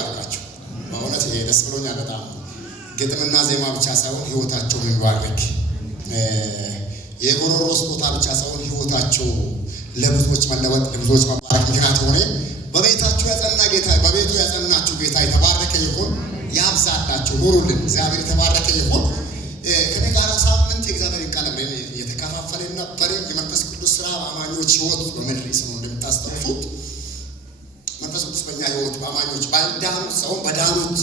ይባርካችሁ። በእውነት ይሄ ደስ ብሎኛል በጣም ግጥምና ዜማ ብቻ ሳይሆን ህይወታቸውን ይባርክ። የጎሮሮ ስጦታ ብቻ ሳይሆን ህይወታቸው ለብዙዎች መለወጥ ለብዙዎች መባረክ ምክንያት ሆነ። በቤታችሁ ያጸና ጌታ በቤቱ ያጸናችሁ ጌታ የተባረከ ይሁን። ያብዛላችሁ ኑሩልን። እግዚአብሔር የተባረከ ይሁን። ከኔ ጋር ሳምንት የእግዚአብሔርን ቃል አብረን የተከፋፈለን ነበር። የመንፈስ ቅዱስ ስራ በአማኞች ህይወት በምድር ነው እንደምታስተውሉት። መንፈስ ቅዱስ በእኛ ህይወት በአማኞች ባልዳኑት ሰው በዳኑት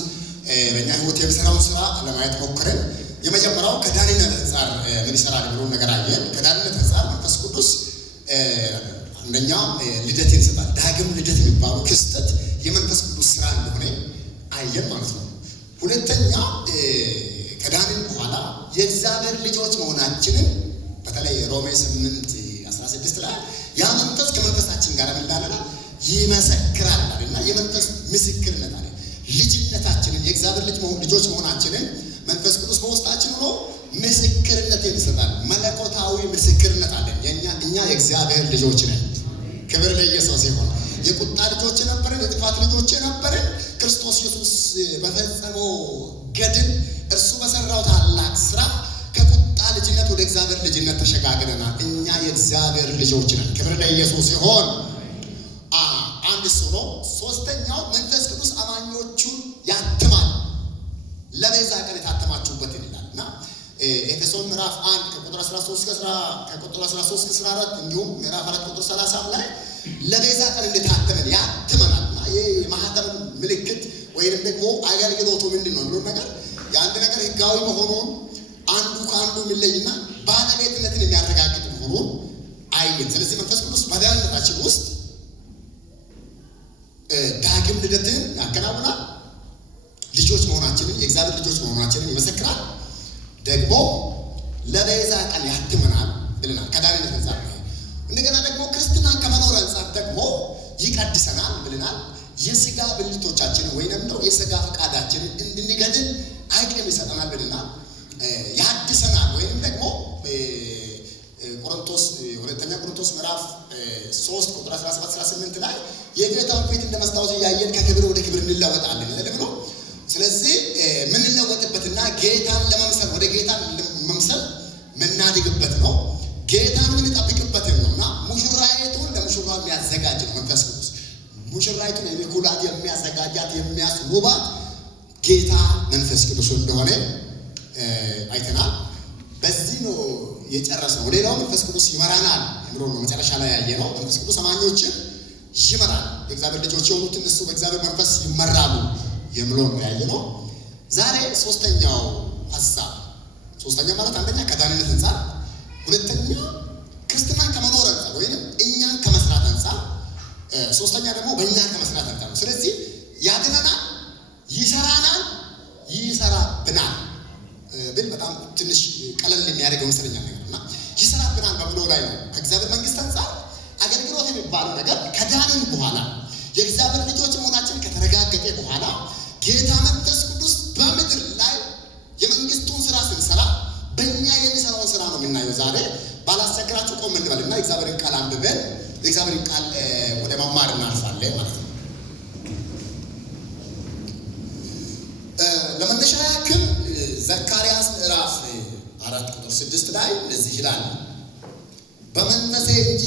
በእኛ ህይወት የሚሰራውን ስራ ለማየት ሞክረን የመጀመሪያው ከዳንነት አንፃር ምን ይሰራል ብሎ ነገር አየን። ከዳንነት አንፃር መንፈስ ቅዱስ አንደኛ ልደትን ይሰጣል። ዳግም ልደት የሚባለው ክስተት የመንፈስ ቅዱስ ስራ እንደሆነ አየን ማለት ነው። ሁለተኛ ከዳንን በኋላ የእግዚአብሔር ልጆች መሆናችንን በተለይ ሮሜ 8:16 ላይ ያ መንፈስ ከመንፈሳችን ጋር እንዳለና ይመሰክራል እና የመንፈስ ምስክርነት አለ። ልጅነታችንን የእግዚአብሔር ልጆች መሆናችንን መንፈስ ቅዱስ በውስጣችን ሆኖ ምስክርነት ይሰጣል። መለኮታዊ ምስክርነት አለን። እኛ የእግዚአብሔር ልጆች ነን። ክብር ለኢየሱስ ይሁን። የቁጣ ልጆች ነበርን፣ የጥፋት ልጆች ነበርን። ክርስቶስ ኢየሱስ በፈጸመው ገድል እርሱ በሰራው ታላቅ ስራ ከቁጣ ልጅነት ወደ እግዚአብሔር ልጅነት ተሸጋግረናል። እኛ የእግዚአብሔር ልጆች ነን። ክብር ለኢየሱስ ይሁን። አንድ እሱ ነው። ሶስተኛው መንፈስ ቅዱስ አማኞቹን ያትማል። ለቤዛ ቀን የታተማችሁበት ይላል እና ኤፌሶን ምዕራፍ 1 ከቁጥር 13 እስከ 14 እንዲሁም ምዕራፍ 4 ቁጥር 30 ላይ ለቤዛ ቀን እንደታተመን ያትመናልና ይሄ ማህተም ምልክት ወይንም ደግሞ አገልግሎቱ ምንድነው ብሎ ነገር የአንድ ነገር ህጋዊ መሆኑን አንዱ ከአንዱ የሚለይና ባለቤትነትን የሚያረጋግጥ መሆኑን አይን። ስለዚህ መንፈስ ቅዱስ በዳንነታችን ውስጥ ዳግም ልደትን ያከናውናል። ልጆች መሆናችንን የእግዚአብሔር ልጆች መሆናችንን ይመሰክራል። ደግሞ ለቤዛ ቀን ያትመናል ብለናል። ከዳንነት አንፃር ነው። እንደገና ደግሞ ክርስትናን ከመኖር አንፃር ደግሞ ይቀድሰናል ብለናል። የሥጋ ብልቶቻችንን ወይንም ነው የሥጋ ፈቃዳችንን እንድንገድል አቅም ይሰጠናል ብለናል። ያድሰናል ወይንም ደግሞ ሁለተኛ ቆሮንቶስ ምዕራፍ 3 ቁጥር 17-18 ላይ የጌታን ፊት እንደ መስታወት እያየን ከክብር ወደ ክብር እንለወጣለን አይደል ነው። ስለዚህ ምን እንለወጥበትና ጌታን ለመምሰል ወደ ጌታን መምሰል ምናድግበት ነው። ጌታን ምን እንጠብቅበት ነውና ሙሽራይቱን ለሙሽራ የሚያዘጋጅ ነው መንፈስ ቅዱስ። ሙሽራይቱን ለሚኩላት የሚያዘጋጃት የሚያስውባት ጌታ መንፈስ ቅዱስ እንደሆነ አይተናል። በዚህ ነው የጨረስነው። ሌላው መንፈስ ቅዱስ ይመራናል የሚለው ነው መጨረሻ ላይ ያየነው። መንፈስ ቅዱስ አማኞችን ይመራል። የእግዚአብሔር ልጆች የሆኑት እነሱ በእግዚአብሔር መንፈስ ይመራሉ የሚለው ነው ያየነው። ዛሬ ሶስተኛው ሐሳብ ማለት አንደኛ ከዳንነት አንፃር፣ ሁለተኛ ክርስትናን ከመኖር አንፃር ወይንም እኛን ከመስራት አንፃር፣ ሶስተኛ ደግሞ በእኛ ከመስራት አንፃር ነው። ስለዚህ ያድነናል፣ ይሰራናል፣ ይሰራብናል ብል በጣም ትንሽ ቀለል የሚያደርገው መሰለኛል ነገርና ይሰራብናል በብለው ላይ ነው። ከእግዚአብሔር መንግስት አንፃር አገልግሎት የሚባለው ነገር ከዳንን በኋላ የእግዚአብሔር ልጆች መሆናችን ከተረጋገጠ በኋላ ጌታ መንፈስ ቅዱስ በምድር ላይ የመንግስቱን ስራ ስንሰራ በእኛ የሚሰራውን ስራ ነው የምናየው። ዛሬ ባላስቸግራችሁ ቆም እንበልና የእግዚአብሔርን ቃል አንብበን የእግዚአብሔርን ቃል ወደ መማር እናልፋለን ማለት ነው። ለመነሻ ያክል ዘካርያስ ምዕራፍ 4 ቁጥር 6 ላይ እንደዚህ ይላል፣ በመንፈሴ እንጂ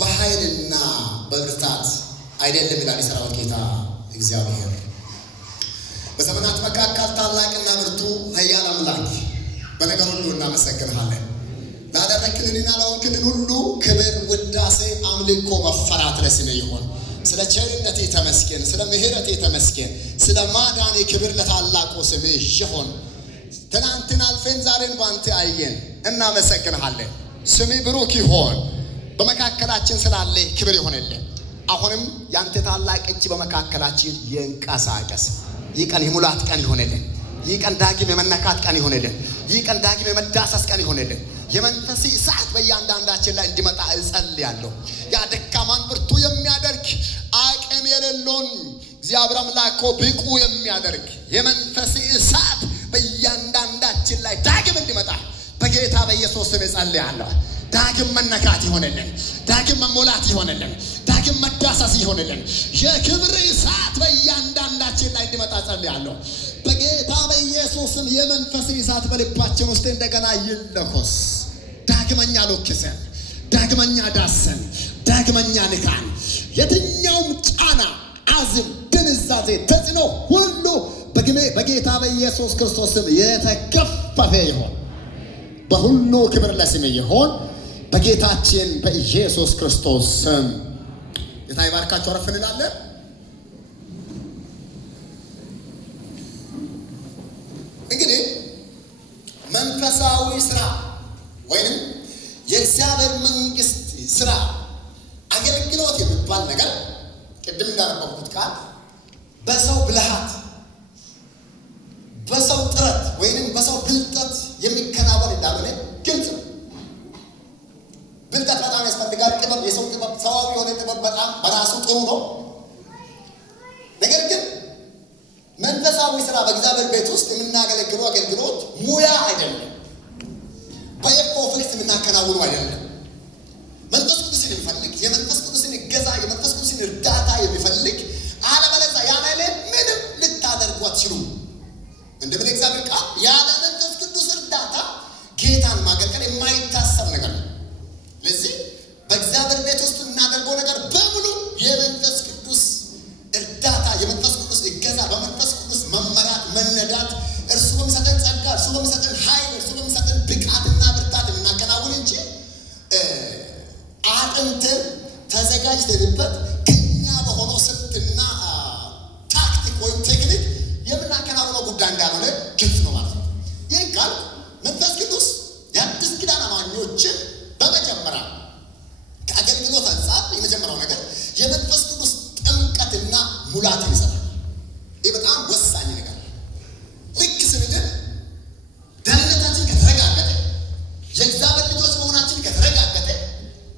በኃይልና በብርታት አይደለም ይላል የሰራዊት ጌታ እግዚአብሔር። በዘመናት መካከል ታላቅና ብርቱ ኃያል አምላክ በነገር ሁሉ እናመሰግንሃለን። ላደረክልንና ለሆንክልን ሁሉ ክብር፣ ውዳሴ፣ አምልኮ፣ መፈራት ለስምህ ይሁን። ስለ ቸርነቴ ተመስገን፣ ስለ ምሕረቴ ተመስገን፣ ስለ ማዳኔ ክብር ለታላቁ ስምህ ይሁን። ትናንትን አልፈን ዛሬን ባንተ አየን፣ እናመሰግንሃለን። ስምህ ብሩክ ይሁን። በመካከላችን ስላለ ክብር ይሁንልን። አሁንም ያንተ ታላቅ እጅ በመካከላችን ይንቀሳቀስ። ይህ ቀን የሙላት ቀን ይሁንልን። ይህ ቀን ዳግም የመነካት ቀን ይሁንልን። ይህ ቀን ዳግም የመዳሰስ ቀን ይሁንልን። የመንፈስ እሳት በእያንዳንዳችን ላይ እንዲመጣ እጸልያለሁ። ያ ደካማን ብርቱ የሚያደርግ አቅም የሌለውን እግዚአብሔር አምላክ ብቁ የሚያደርግ የመንፈስ እሳት በእያንዳንዳችን ላይ ዳግም እንዲመጣ በጌታ በኢየሱስ ስም እጸልያለሁ። ዳግም መነካት ይሆንልን፣ ዳግም መሞላት ይሆንልን፣ ዳግም መዳሰስ ይሆንልን። የክብር እሳት በእያንዳንዳ በእያንዳንዳችን ላይ እንዲመጣ ጸልያለሁ። በጌታ በኢየሱስም የመንፈስ እሳት በልባችን ውስጥ እንደገና ይለኮስ። ዳግመኛ ሎክሰን፣ ዳግመኛ ዳሰን፣ ዳግመኛ ንካን። የትኛውም ጫና፣ አዝም፣ ድንዛዜ፣ ተጽዕኖ ሁሉ በጌታ በኢየሱስ ክርስቶስም የተገፈፈ ይሆን። በሁሉ ክብር ለስም ይሆን በጌታችን በኢየሱስ ክርስቶስ ስም። ጌታ ይባርካችሁ። አረፍ እንላለን። እንግዲህ መንፈሳዊ ስራ ወይንም የእግዚአብሔር መንግስት ስራ አገልግሎት የሚባል ነገር ቅድም እንዳነበብኩት ቃል በሰው ብልሃት፣ በሰው ጥረት ወይንም በሰው ብልጠት የሚከናወን እንዳልሆነ ግልጽ ነው። ብልጠት በጣም ያስፈልጋል። ጥበብ፣ የሰው ጥበብ፣ ሰዋዊ የሆነ ጥበብ በጣም በራሱ ጥሩ ነው። ነገር ግን መንፈሳዊ ስራ በእግዚአብሔር ቤት ውስጥ የምናገለግለው አገልግሎት ሙያ አይደለም። በኤፎፍክት የምናከናውኑ አይደለም። መንፈስ ቅዱስን የሚፈልግ የመንፈስ ቅዱስን እገዛ፣ የመንፈስ ቅዱስን እርዳታ የሚፈልግ አለበለዚያ ያለ ምንም ልታደርጉ አትችሉም። እንደምን እግዚአብሔር ቃል ያለ መንፈስ ቅዱስ እርዳታ ጌታን ማገልገል የማይታሰብ ነገር ነው። ስለዚህ በእግዚአብሔር ቤት ውስጥ የምናደርገው ነገር በሙሉ የመንፈስ ቅዱስ እርዳታ፣ የመንፈስ ቅዱስ እገዛ፣ በመንፈስ ቅዱስ መመራት፣ መነዳት፣ እርሱ በሚሰጠን ጸጋ፣ እርሱ በሚሰጠን ኃይል፣ እርሱ በሚሰጠን ብቃትና ብርታት የምናከናውን እንጂ አጥንተን ተዘጋጅተንበት ከኛ በሆነው ስልትና ታክቲክ ወይም ቴክኒክ የምናከናውነው ጉዳይ እንዳልሆነ ግልጽ ነው ማለት ነው። ይህ ቃል መንፈስ ቅዱስ የአዲስ ኪዳን አማኞችን በመጀመሪያ ከአገልግሎት አንጻር የመጀመሪያው ነገር የመንፈስ ቅዱስ ጥምቀትና ሙላትን ይሰጣል። ይህ በጣም ወሳኝ ነገር ነው። ልክ ስንድን ደህንነታችን ከተረጋገጠ፣ የእግዚአብሔር ልጆች መሆናችን ከተረጋገጠ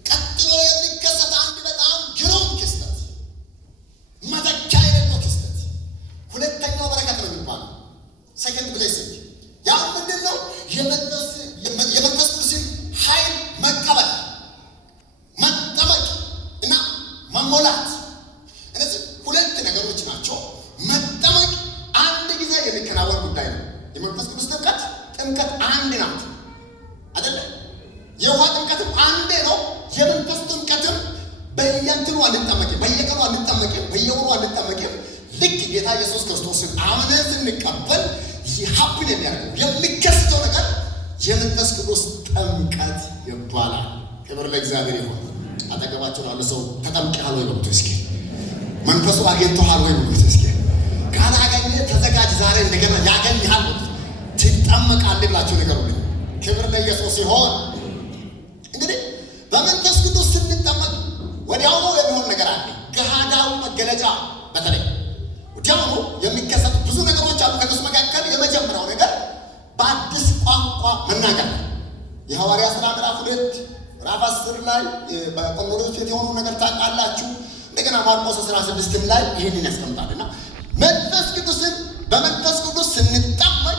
ቀጥሎ የሚከሰት አንድ በጣም ግሩም ክስተት፣ መተኪያ የሌለው ክስተት፣ ሁለተኛው በረከት ነው የሚባለው ሴከንድ ብሌሲንግ። ያ ምንድን ነው? የመንፈስ ቅዱስን ኃይል መቀበል፣ መጠመቅ እና መሞላት። እነዚህ ሁለት ነገሮች ናቸው። መጠመቅ አንድ ጊዜ የሚከናወን ጉዳይ ነው። የመንፈስ ቅዱስ ጥምቀት አንድ ናት አይደለ? የውሃ ጥምቀትም አንዴ ነው። የመንፈስ ጥምቀትም በየእንትኑ አንጠመቅም፣ በየቀኑ አንጠመቅም፣ በየወሩ አንጠመቅም። ልክ ጌታ ኢየሱስ ክርስቶስን አምነን ስንቀበል ሀፕን የሚያደርገው የሚከሰተው ነገር የመንፈስ ቅዱስ ጥምቀት ይባላል። ክብር ለእግዚአብሔር ይሁን። አጠገባቸው ላለ ሰው ተጠምቀሃል ወይ በሉት እስኪ። መንፈሱ አግኝቶሃል ወይ በሉት እስኪ። ካላገኘ ተዘጋጅ፣ ዛሬ እንደገና ያገኝሃል በሉት። ትጠመቃለህ ብላችሁ ንገሩልኝ። ክብር ለኢየሱስ ይሁን። እንግዲህ በመንፈስ ቅዱስ ስንጠመቅ ወዲያውኑ የሚሆን ነገር አለ። ገሃዳዊ መገለጫ በተለይ ወዲያውኑ የሚከሰቱ ብዙ ነገሮች አሉ። ከነሱ መካከል የመጀመሪያው ነገር በአዲስ ቋንቋ መናገር ነው። የሐዋርያት ሥራ ምዕራፍ 2 ምዕራፍ 10 ላይ በቆሮንቶስ ቤት የሆኑ ነገር ታውቃላችሁ። እንደገና ማርቆስ 16 ላይ ይህንን ያስቀምጣልና መንፈስ ቅዱስን በመንፈስ ቅዱስ ስንጠመቅ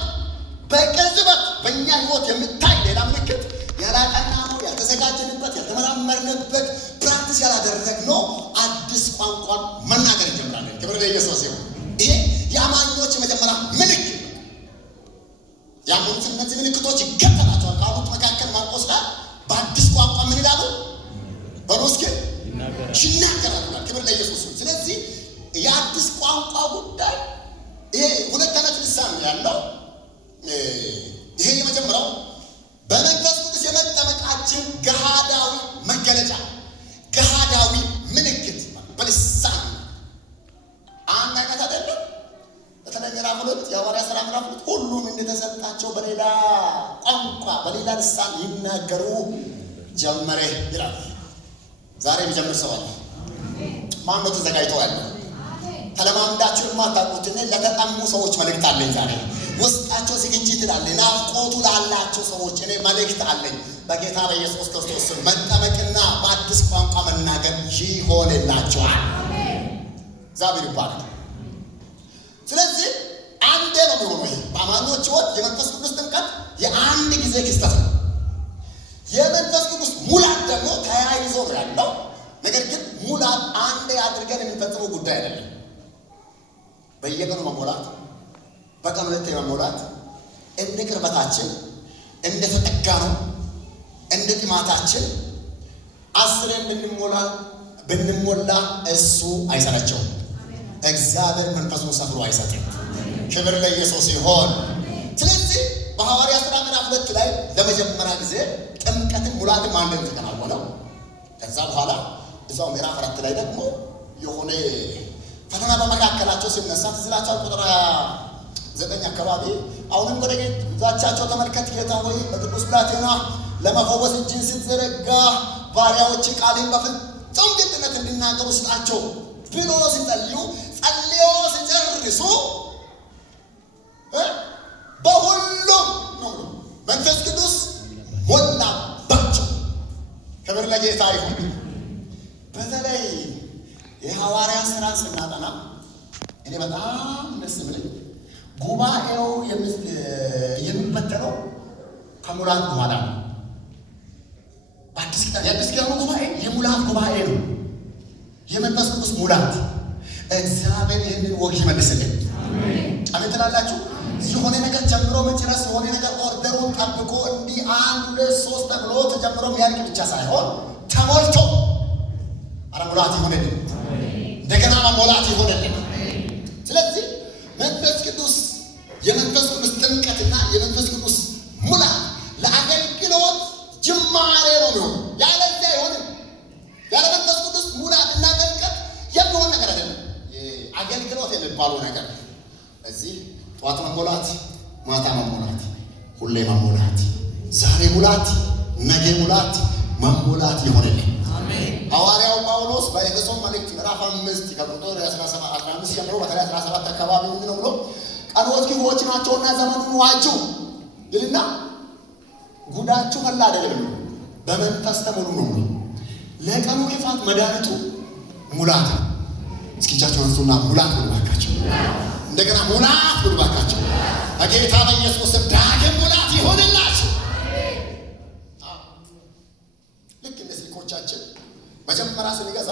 በቅጽበት በእኛ ሕይወት የሚታይ ሌላ ምልክት ያላጠና ነው፣ ያልተዘጋጀንበት፣ ያልተመራመርንበት፣ ፕራክቲስ ያላደረግነው አዲስ ቋንቋን መናገር እንጀምራለን። ክብር ለኢየሱስ ይሁን። ይሄ የአማኞች የመጀመሪያ ምልክት። ያመኑት እነዚህ ምልክቶች ይከተላቸዋል ካሉት መካከል ማርቆስ ላይ በአዲስ ቋንቋ ምን ይላሉ? በሮስኪ ይናገራሉ። ክብር ለኢየሱስ ይሁን። ስለዚህ የአዲስ ቋንቋ ጉዳይ ይሄ ሁለት አይነት ልሳን ያለው ይሄ የመጀመሪያው በመንፈስ ቅዱስ የመጠመቃችን ገሃዳዊ መገለጫ፣ ገሃዳዊ ምልክት በልሳን አንድ አይነት አይደለም። በተለይ ምዕራፍ 2 የሐዋርያት ሥራ ምዕራፍ 2 ሁሉም እንደተሰጣቸው በሌላ ቋንቋ በሌላ ልሳን ይናገሩ ጀመረ ይላል። ዛሬ የሚጀምር ሰው አለ? ማን ነው ተዘጋጅቶ ያለው? ተለማምዳችሁ የማታውቁትን ለተጠሙ ሰዎች መልእክት አለኝ ዛሬ። ውስጣቸው ዝግጅት ላለ ናፍቆቱ ላላቸው ሰዎች እኔ መልእክት አለኝ። በጌታ በኢየሱስ ክርስቶስ መጠመቅና በአዲስ ቋንቋ መናገር ይሆንላችኋል። እግዚአብሔር ይባረክ። ስለዚህ አንዴ ነው የሚሆነው። ይሄ በአማኞች ሕይወት የመንፈስ ቅዱስ ጥምቀት የአንድ ጊዜ ክስተት ነው። የመንፈስ ቅዱስ ሙላት ደግሞ ተያይዞ ነው ያለው። ነገር ግን ሙላት አንዴ አድርገን የምንፈጽመው ጉዳይ አይደለም። በየቀኑ መሞላት፣ በቀን ሁለቴ መሞላት እንደ ቅርበታችን እንደ ተጠጋነው እንደ ጥማታችን አስረን ብንሞላ እሱ አይሰለቸውም። እግዚአብሔር መንፈሱን ሰፍሮ አይሰጥም። ክብር ለኢየሱስ ይሁን። ስለዚህ በሐዋርያት ሥራ ምዕራፍ 2 ላይ ለመጀመሪያ ጊዜ ጥምቀትን ሙላትን አንድ ላይ ተከናወነው። ከዛ በኋላ እዛው ምዕራፍ 4 ላይ ደግሞ የሆነ ፈተና በመካከላቸው ሲነሳ ትዝ ይላችኋል። ቁጥር 9 አካባቢ አሁንም ወደ ዛቻቸው ተመልከት፣ ጌታ ሆይ በቅዱስ ብላቴና ለመፈወስ እጅን ስትዘረጋ ባሪያዎች ቃልን በፍጹም ግልጥነት እንዲናገሩ ስጣቸው ብሎ ሲጸልዩ ሲጨርሱ በሁሉም ነው መንፈስ ቅዱስ ሞላባቸው። ክብር ለጌታ ይሁን። በተለይ የሐዋርያ ሥራን ስናጠና እኔ በጣም ደስ ብለኝ ጉባኤው የሚበተነው ከሙላት በኋላ ነው። የአዲስ ኪዳኑ ጉባኤ የሙላት ጉባኤ ነው። የመንፈስ ቅዱስ ሙላት። እግዚአብሔር ይህንን ወግ ይመልስልን። አሜን ትላላችሁ? የሆነ ነገር ጀምሮ መጨረስ፣ የሆነ ነገር ኦርደሩን ጠብቆ እንዲህ 1 2 3 ተብሎ ተጀምሮ የሚያልቅ ብቻ ሳይሆን ተሞልቶ ሙላት ይሆንልን። እንደገና መሞላት ይሆንልን። ስለዚህ መንፈስ ቅዱስ የመንፈስ ቅዱስ ጥምቀትና የመንፈስ ቅዱስ ሙላት ለአገልግሎት ጅማሬ ነው የሚሆነው። ያለዚያ አይሆንም። ያለ መንፈስ ቅዱስ ሙላት እና ጥምቀት የሚሆን ነገር አይደለም። አገልግሎት የሚባለው ነገር እዚህ ጠዋት መሞላት፣ ማታ መሞላት፣ ሁሌ መሞላት፣ ዛሬ ሙላት፣ ነገ ሙላት፣ መሞላት ይሆንልን። ሐዋርያው ጳውሎስ በኤፌሶን መልእክት ምዕራፍ 5 ከቁጥር 15 ጀምሮ በተለይ 17 አካባቢ ምንድነው ብሎ ቀኖች ክፉዎች ናቸውና ዘመኑን ዋጁ ይልና ጉዳችሁ ፈላ አይደለም በመንፈስ ተሞሉ ነው። ለቀኑ ክፋት መድኃኒቱ ሙላት። እስኪ እጃችሁን አንሱና ሙላት ብሉ ባካችሁ። እንደገና ሙላት ብሉ ባካችሁ። በጌታ በኢየሱስ ስም ዳግም ሙላት ይሆንላችሁ። ልክ እንደ ስልኮቻችን መጀመሪያ ስንገዛ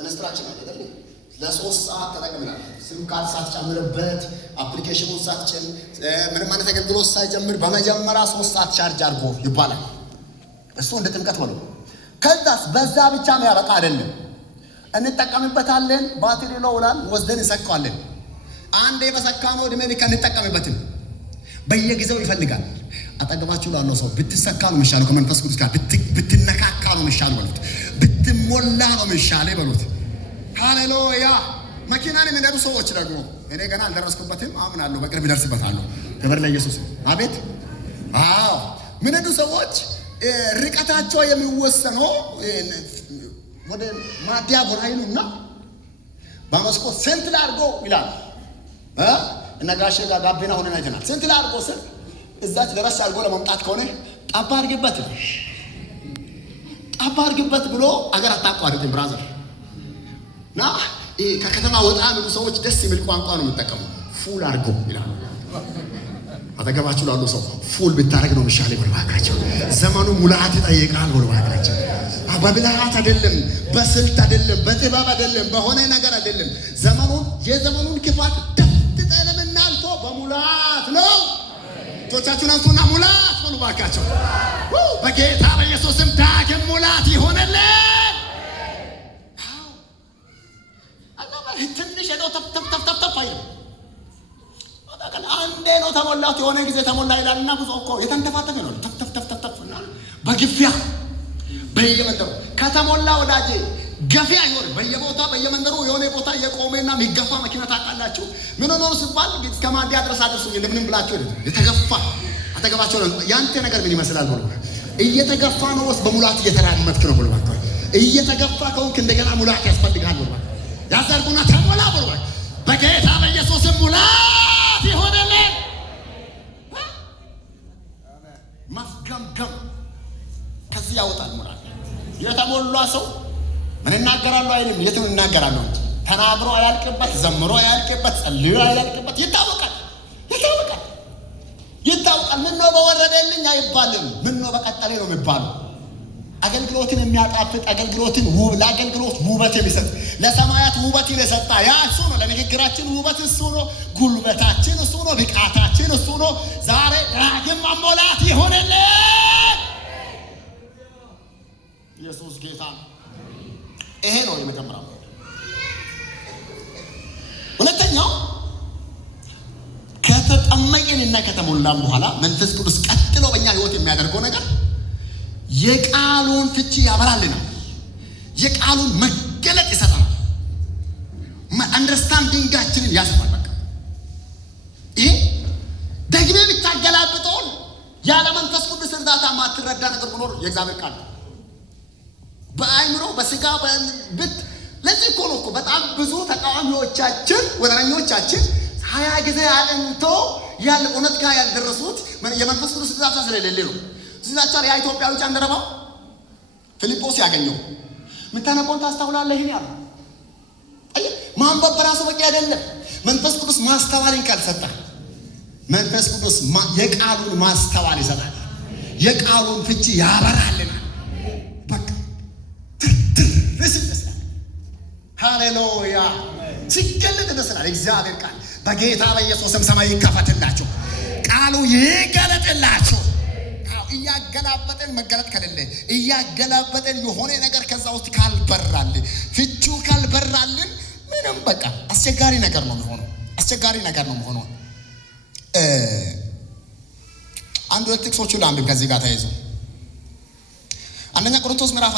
ኢንስትራክሽን አለ። ለ3 ሰዓት ተጠቅመናል። ሲም ካርድ ሳትጨምርበት አፕሊኬሽኑን ሳትጭን ምንም አይነት አገልግሎት ሳይጀምር በመጀመሪያ 3 ሰዓት ቻርጅ አድርጎ ይባላል። እሱ እንደ ጥምቀት ነው። ከዛስ በዛ ብቻ ነው ያበቃ አይደለም። እንጠቀምበታለን። ባትሪ ነው ውላል ወስደን እንሰካዋለን። አንዴ በሰካነው እድሜ ልክ እንጠቀምበትም። በየጊዜው ይፈልጋል። አጠገባችሁ ላለው ሰው ብትሰካ ነው የሚሻለው፣ ከመንፈስ ቅዱስ ጋር ብትነካካ ነው የሚሻለው በሉት። ብትሞላ ነው የሚሻለው በሉት። ሃሌሉያ። መኪናን የሚነዱ ሰዎች ደግሞ እኔ ገና አልደረስኩበትም፣ አምናለሁ በቅርብ ይደርስበታለሁ። ክብር ለኢየሱስ። አቤት። አዎ የሚነዱ ሰዎች ርቀታቸው የሚወሰነው ወደ ማዲያ ጎራይኑና በመስኮት ስንት ላድርጎ ይላል እና ጋሼ ጋር ጋቢና ሆነን አይተናል። ስንት ላድርጎ ስል እዛች ደረስ አድርጎ ለመምጣት ከሆነ ጣባ አድርግበት ብሎ አገር አታቋርጥም ብራዘር። እና ከከተማ ወጣ ያሉ ሰዎች ደስ የሚል ቋንቋ ነው የሚጠቀሙ። ፉል አድርጎ ይላል። አጠገባችሁ ላሉ ሰው ፉል ብታረግ ነው የሚሻለው በልባካቸው። ዘመኑ ሙላት ይጠይቃል በልባካቸው። በብልሃት አይደለም፣ በስልት አይደለም፣ በጥበብ አይደለም፣ በሆነ ነገር አይደለም። የዘመኑን ክፋት ደፍጥጠን የምናልፈው በሙላት ነው። ቶቻችሁን አንሱና ሙላት በሉ ባካቸው። በጌታ በኢየሱስም ዳግም ሙላት ይሆንልን። ትንሽ ነው ተፍ አይልም። አንዴ ነው ተሞላት። የሆነ ጊዜ ተሞላ ይላልና ብዙ እኮ የተንተፋተፈ ነው። ተፍተፍተፍተፍና በግፊያ በየመንደሩ ከተሞላ ወዳጄ ገፊ አይሆንም። በየቦታ በየመንደሩ የሆነ ቦታ የቆመና የሚገፋ መኪና ታውቃላችሁ። ምን ሆኖ ሲባል እስከ ማዲያ ድረስ አድርሱኝ እንደምንም ብላችሁ የተገፋ አጠገባቸው ነው። ያንተ ነገር ምን ይመስላል ብሎ እየተገፋ ነው ወይስ በሙላት እየተራመድክ ነው ብሎ ባካው። እየተገፋ ከሆንክ እንደገና ሙላት ያስፈልጋል ብሎ ያዘርጉና ተሞላ ብሎ በጌታ በኢየሱስ ሙላት ይሆንልን። ማስገምገም ከዚህ ያወጣል ሙላት። የተሞላ ሰው ምን እናገራለሁ አይልም። የትም እናገራለሁ። ተናግሮ አያልቅበት፣ ዘምሮ አያልቅበት፣ ጸልዮ አያልቅበት። ይታወቃል። ምን ነው በወረደልኝ አይባልም። ምን ነው በቀጠለ ነው የሚባለው። አገልግሎትን የሚያጣፍጥ አገልግሎትን ለአገልግሎት ውበት የሚሰጥ ለሰማያት ለቃላት ውበትን የሰጣ ያ እሱ ነው። ለንግግራችን ውበት እሱ ነው። ጉልበታችን እሱ ነው። ብቃታችን እሱ ነው። ዛሬ ዳግም መሞላት ይሆንልን። ኢየሱስ ጌታ ነው። ይሄ ነው የመጀመሪያው። ሁለተኛው ከተጠመቅንና ከተሞላን በኋላ መንፈስ ቅዱስ ቀጥሎ በእኛ ህይወት የሚያደርገው ነገር የቃሉን ፍቺ ያበራልናል። የቃሉን መገለጥ ይሰጣል። አንደርስታንዲንጋችንን ያሰፋል። በቃ ይሄ ደግሜ ብታገላብጠውን ያለ መንፈስ ቅዱስ እርዳታ ማትረዳ ነገር ብኖር የእግዚአብሔር ቃል በአይምሮ በስጋ በብት ለዚህ እኮ ነው እኮ በጣም ብዙ ተቃዋሚዎቻችን ወደረኞቻችን 20 ጊዜ አጥንቶ ያለ እውነት ጋር ያልደረሱት የመንፈስ ቅዱስ እርዳታ ስለሌለ ነው። ስለዚህ ያ ኢትዮጵያዊ ጃንደረባ ፊልጶስ ያገኘው ምታነበውን ታስተውላለህ ያለው ማንበብ በራሱ በቂ አይደለም። መንፈስ ቅዱስ ማስተዋልን ካልሰጠ መንፈስ ቅዱስ የቃሉን ማስተዋል ይሰጣል። የቃሉን ፍቺ ያበራልናል። በቃ ትርትር ሃሌሉያ ሲገለጥ ይመስላል። እግዚአብሔር ቃል በጌታ በኢየሱስም ሰማይ ይከፈትላችሁ፣ ቃሉ ይገለጥላችሁ። እያገላበጠን መገለጥ ከሌለ እያገላበጠን የሆነ ነገር ከዛ ውስጥ ካልበራልን ፍቹ ካልበራልን ምንም በቃ አስቸጋሪ ነገር ነው የሚሆነው። አስቸጋሪ ነገር ነው የሚሆነው። አንድ ሁለት ጥቅሶችን ላንብብ ከዚህ ጋር ተያይዞ አንደኛ ቆሮንቶስ ምዕራፍ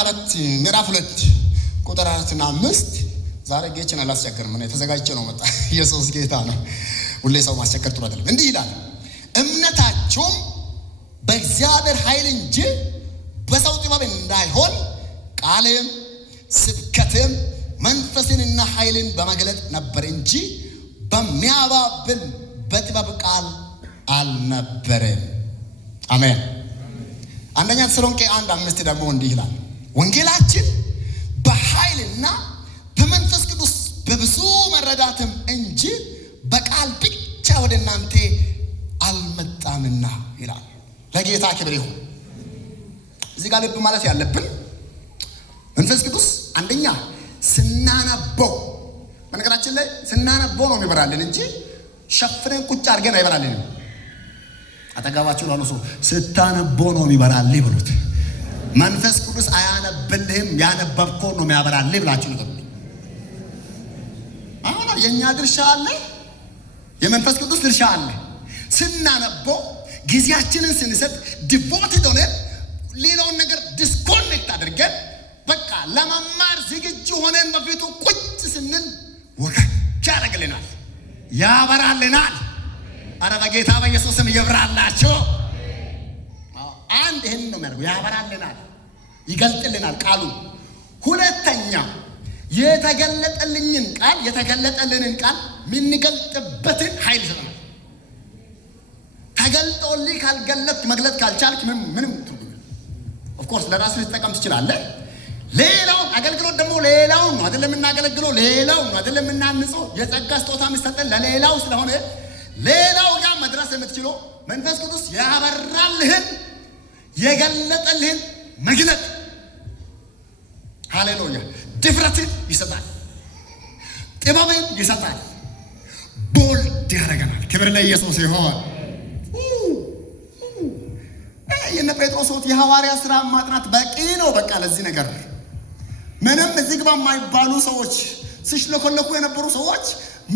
2 ቁጥር 4 እና 5 ዛሬ ጌችን አላስቸገርም። እኔ ተዘጋጅቼ ነው መጣ። ኢየሱስ ጌታ ነው። ሁሌ ሰው ማስቸገር ጥሩ አይደለም። እንዲህ ይላል እምነታችሁም በእግዚአብሔር ኃይል እንጂ በሰው ጥበብ እንዳይሆን ቃልም ስብከትም መንፈስንና ኃይልን በመግለጥ ነበር እንጂ በሚያባብል በጥበብ ቃል አልነበረም። አሜን። አንደኛ ተሰሎንቄ 1:5 ደግሞ እንዲህ ይላል ወንጌላችን በኃይልና በመንፈስ ቅዱስ በብዙ መረዳትም እንጂ በቃል ብቻ ወደ እናንተ አልመጣምና ይላል። ለጌታ ክብር ይሁን። እዚህ ጋር ልብ ማለት ያለብን መንፈስ ቅዱስ አንደኛ ስናነበው፣ በነገራችን ላይ ስናነበው ነው የሚበራልን እንጂ ሸፍነን ቁጭ አድርገን አይበራልንም። አጠገባችሁ ላሉ ሰው ስታነበው ነው የሚበራልህ ብሉት። መንፈስ ቅዱስ አያነብልህም፣ ያነበብከው ነው የሚያበራልህ ብላችሁ ነው። አሁን የኛ ድርሻ አለ፣ የመንፈስ ቅዱስ ድርሻ አለ። ስናነበው ጊዜያችንን ስንሰጥ ዲቮትድ ሆነን ሌላውን ነገር ዲስኮኔክት አድርገን በቃ ለመማር ዝግጁ ሆነን በፊቱ ቁጭ ስንል ወገግ ያደርግልናል፣ ያበራልናል። አረ በጌታ በኢየሱስም ይብራላችሁ። አንድ ይሄን ነው የሚያደርገው፣ ያበራልናል፣ ይገልጥልናል ቃሉ። ሁለተኛ የተገለጠልንን ቃል የምንገልጥበትን ኃይል ይሰጠናል። ተገልጦልህ ካልገለጥ መግለጥ ካልቻልክ ምንም ትርጉም ኦፍ ኮርስ ለራስህ ልትጠቀም ትችላለህ። ሌላውን አገልግሎት ደግሞ ሌላውን ነው አይደለም የምናገለግለው፣ ሌላውን ነው አይደለም የምናንጸው። የጸጋ ስጦታ የሚሰጠን ለሌላው ስለሆነ ሌላው ጋር መድረስ የምትችለው መንፈስ ቅዱስ ያበራልህን የገለጠልህን መግለጥ ሃሌሉያ ድፍረትን ይሰጣል፣ ጥበብን ይሰጣል፣ ቦልድ ያደርገናል። ክብር ለኢየሱስ ይሁን። የነ ጴጥሮስ የሐዋርያ ሥራ ማጥናት በቂ ነው። በቃ ለዚህ ነገር ምንም እዚህ ግባ የማይባሉ ሰዎች ሲሽለኮለኩ የነበሩ ሰዎች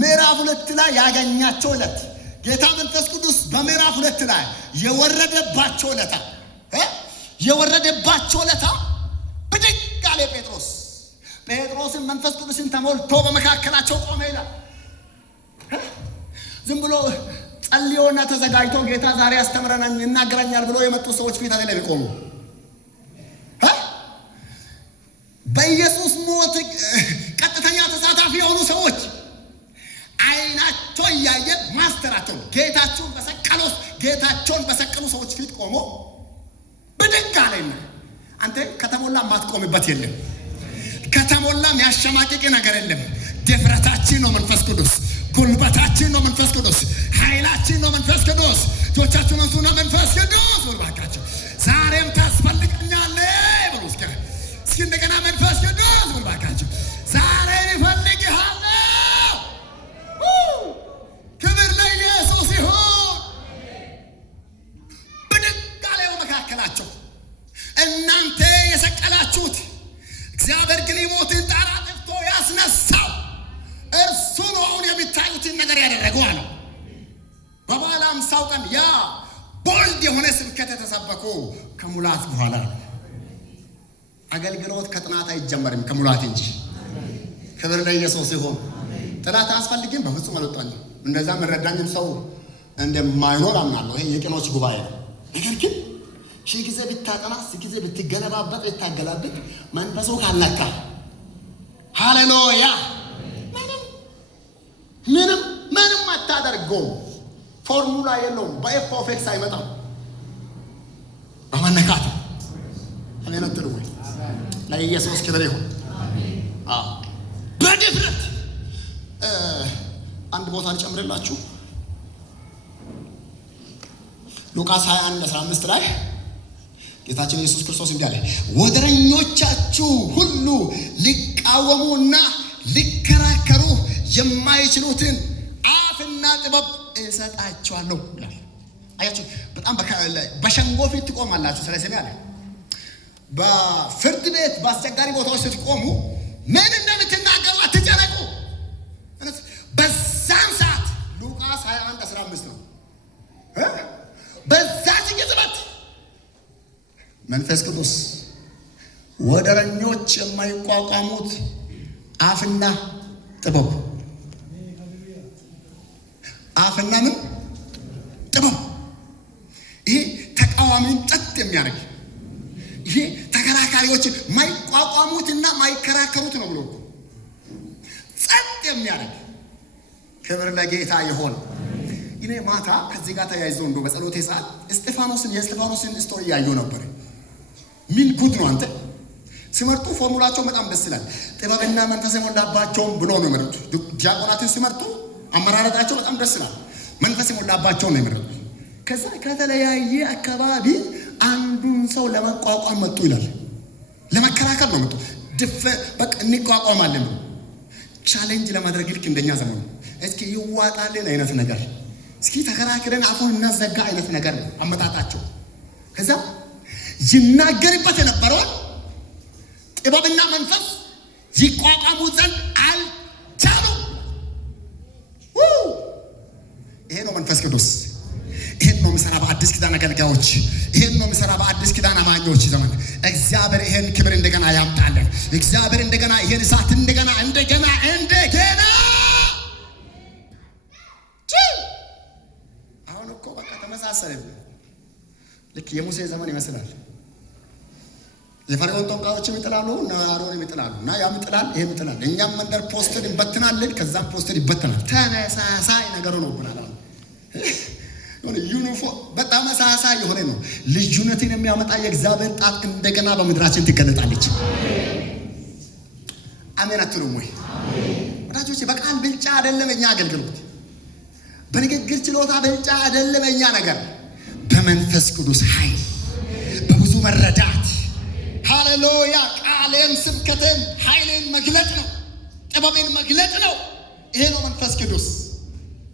ምዕራፍ 2 ላይ ያገኛቸው ዕለት ጌታ መንፈስ ቅዱስ በምዕራፍ 2 ላይ የወረደባቸው ዕለት ብድግ አለ ጴጥሮስን መንፈስ ቅዱስን ተሞልቶ በመካከላቸው ቆመ ይላል። ዝም ብሎ ጸልዮና ተዘጋጅቶ ጌታ ዛሬ ያስተምረናል ይናገረኛል ብሎ የመጡ ሰዎች ፊት አይደለም የሚቆሙ። በኢየሱስ ሞት ቀጥተኛ ተሳታፊ የሆኑ ሰዎች አይናቸው እያየ ማስተራቸው ጌታቸውን በሰቀሉ ሰዎች ፊት ቆሞ ብድግ አለና አንተ ከተሞላ ማትቆምበት የለም፣ ከተሞላ የሚያሸማቅቅ ነገር የለም። ድፍረታችን ነው መንፈስ ቅዱስ፣ ጉልበታችን ነው መንፈስ ቅዱስ፣ ኃይላችን ነው መንፈስ ቅዱስ። እጆቻችሁን አንሱና መንፈስ ቅዱስ ወልባካችሁ ዛሬም ታስፈልገኛለህ ብሎ እስኪ እንደገና መንፈስ ቅዱስ ወልባካችሁ ዛሬ ይፈልግሃል። ያስነሳው እርሱ ነው። አሁን የሚታዩትን ነገር ያደረገው አለው። በበዓለ ሃምሳው ቀን ያ ቦልድ የሆነ ስብከት የተሰበከው ከሙላት በኋላ ነው። አገልግሎት ከጥናት አይጀመርም ከሙላት እንጂ። ክብር ለኢየሱስ ይሁን። ጥናት አያስፈልግም። በፍጹም አልወጣኝም። እንደዛ መረዳኝም ሰው እንደማይኖር አምናለሁ። ይሄ የቅኖች ጉባኤ ነው። ነገር ግን ሺህ ጊዜ ብታጠና ሺህ ጊዜ ብትገለባበጥ ብታገላብጥ መንፈሱ ካልነካ ሃሌሉያ ምንም አታደርገውም። ፎርሙላ የለውም። በኤፍ ኦፍ ኤክስ አይመጣም። በመነካት አሜን አትሉ ወይ? ለኢየሱስ ክብር ይሁን። በድፍረት አንድ ቦታ ልጨምርላችሁ። ሉቃስ 21:15 ላይ ጌታችን ኢየሱስ ክርስቶስ እንዲህ አለ፣ ወደረኞቻችሁ ሁሉ ሊቃወሙና ሊከራከሩ የማይችሉትን አፍና ጥበብ እሰጣቸዋለሁ ይላል። አያችሁ፣ በጣም በሸንጎ ፊት ትቆማላችሁ። ስለዚህ አለ በፍርድ ቤት በአስቸጋሪ ቦታዎች ስትቆሙ ምን እንደምትናገሩ አትጨነቁ። በዛን ሰዓት ሉቃስ 21:15 ነው። በዛች ቅጽበት መንፈስ ቅዱስ ወደረኞች የማይቋቋሙት አፍና ጥበብ አፍና ምን ጥበብ፣ ይሄ ተቃዋሚን ጸጥ የሚያደርግ ይሄ ተከራካሪዎችን ማይቋቋሙትና ማይከራከሩት ነው ብሎ ጸጥ የሚያደርግ ክብር ለጌታ ይሆን። እኔ ማታ ከዚህ ጋር ተያይዞ እንደው በጸሎቴ ሰዓት የእስጢፋኖስን ስቶሪ ያየው ነበር። ምን ጉድ ነው አንተ! ሲመርጡ ፎርሙላቸው በጣም ደስ ይላል። ጥበብና መንፈስ የሞላባቸውም ብሎ ነው የመረጡ። ዲያቆናትን ሲመርጡ አመራረጣቸው በጣም ደስ ይላል። መንፈስ የሞላባቸው ነው የመረጡ። ከዛ ከተለያየ አካባቢ አንዱን ሰው ለመቋቋም መጡ ይላል። ለመከራከር ነው መጡ። በቃ እንቋቋማለን ነው ቻሌንጅ ለማድረግ ልክ እንደኛ ዘመኑ እስኪ ይዋጣልን አይነት ነገር፣ እስኪ ተከራክረን አፉን እናዘጋ አይነት ነገር አመጣጣቸው። ከዛ ይናገርበት የነበረውን ጥበብና መንፈስ ይቋቋሙ ዘንድ አልቻሉም። ይሄ ነው መንፈስ ቅዱስ። ይሄን ነው የሚሰራ በአዲስ ኪዳን አገልጋዮች፣ ይሄን ነው የሚሰራ በአዲስ ኪዳን አማኞች ዘመን። እግዚአብሔር ይሄን ክብር እንደገና ያምጣልን። እግዚአብሔር እንደገና ይሄን እሳት እንደገና አሁን እኮ በቃ ተመሳሰለ። ልክ የሙሴ ዘመን ይመስላል። የፈርዖን ጠንቋዮችም ይጥላሉ እና አሮንም ይጥላሉ እና ያም ይጥላል ይሄም ይጥላል። እኛም መንደር ፖስተር ይበትናልን፣ ከዛም ፖስተር ይበትናል። ተመሳሳይ ነገር ነው ብናል። ዩኒፎርም በጣም ተመሳሳይ የሆነ ነው። ልዩነትን የሚያመጣ የእግዚአብሔር ጣት እንደገና በምድራችን ትገለጣለች። አሜን አትሉም ወይ? ወዳጆቼ በቃል ብልጫ አይደለም እኛ አገልግሎት፣ በንግግር ችሎታ ብልጫ አይደለም እኛ ነገር፣ በመንፈስ ቅዱስ ኃይል በብዙ መረዳት ሃሌሉያ። ቃሌን ስብከቴን ኃይሌን መግለጥ ነው፣ ጥበቤን መግለጥ ነው። ይሄ ነው መንፈስ ቅዱስ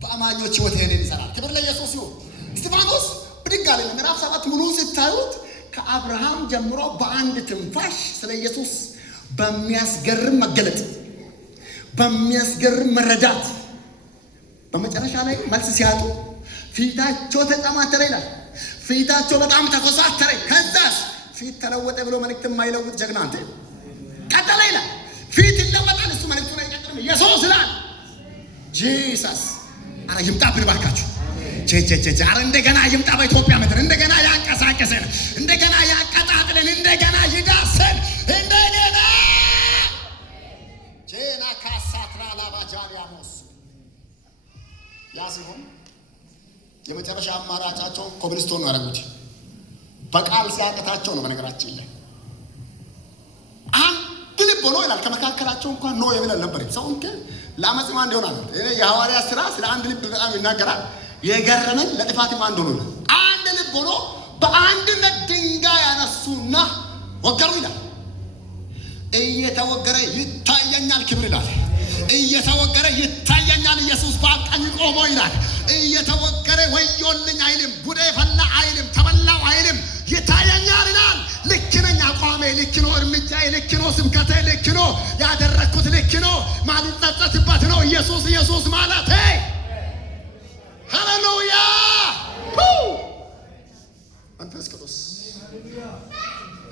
በአማኞች ሕይወት ይሄንን ይሰራል። ክብር ለኢየሱስ ይሁን። እስጢፋኖስ ብድግ አለ። ምዕራፍ 7 ሙሉ ስታዩት ከአብርሃም ጀምሮ በአንድ ትንፋሽ ስለ ኢየሱስ በሚያስገርም መገለጥ፣ በሚያስገርም መረዳት በመጨረሻ ላይ መልስ ሲያጡ ፊታቸው ተጨማተረ ይላል። ፊታቸው በጣም ተኮሳተረ። ከዛስ ፊት ተለወጠ ብሎ መልእክት የማይለውጥ ጀግና አንተ ቀጠለ ይላል። ፊት ይለወጣል፣ እሱ መልእክቱን አይቀጥልም። ኢየሱስ ይላል ጂሰስ። አረ ይምጣብን ባካችሁ። አረ እንደገና ይምጣ በኢትዮጵያ ምድር። እንደገና ያንቀሳቀሰን፣ እንደገና ያቀጣጥለን፣ እንደገና ይዳሰን፣ እንደገና ጄና ካሳትራ ላባጃሊያሞስ ያ ሲሆን የመጨረሻ አማራጫቸው ኮብልስቶን ነው ያደረጉት። በቃል ሲያቀታቸው ነው። በነገራችን ላይ አንድ ልብ ሆኖ ይላል። ከመካከላቸው እንኳን ነው የሚል ነበር። ሰው እንትን ለአመጽማ እንዲሆናል። የሐዋርያ ሥራ ስለ አንድ ልብ በጣም ይናገራል። የገረመን ለጥፋትም አንድ ሆኖ አንድ ልብ ሆኖ በአንድነት ድንጋይ ያነሱና ወገሩ ይላል። እየተወገረ ይታየኛል ክብር ይላል። እየተወገረ ይታየኛል ኢየሱስ በአብ ቀኝ ቆሞ ይላል። እየተወገረ ወዮልኝ አይልም፣ ጉዴ ፈላ አይልም፣ ተበላው አይልም፣ ይታየኛል ይላል። ልክ ነኝ፣ አቋሜ ልክ ነው፣ እርምጃዬ ልክ ነው፣ ስብከቴ ልክ ነው፣ ያደረግኩት ልክ ነው፣ ማልጸጸትበት ነው ኢየሱስ ኢየሱስ ማለት። ሃሌሉያ መንፈስ ቅዱስ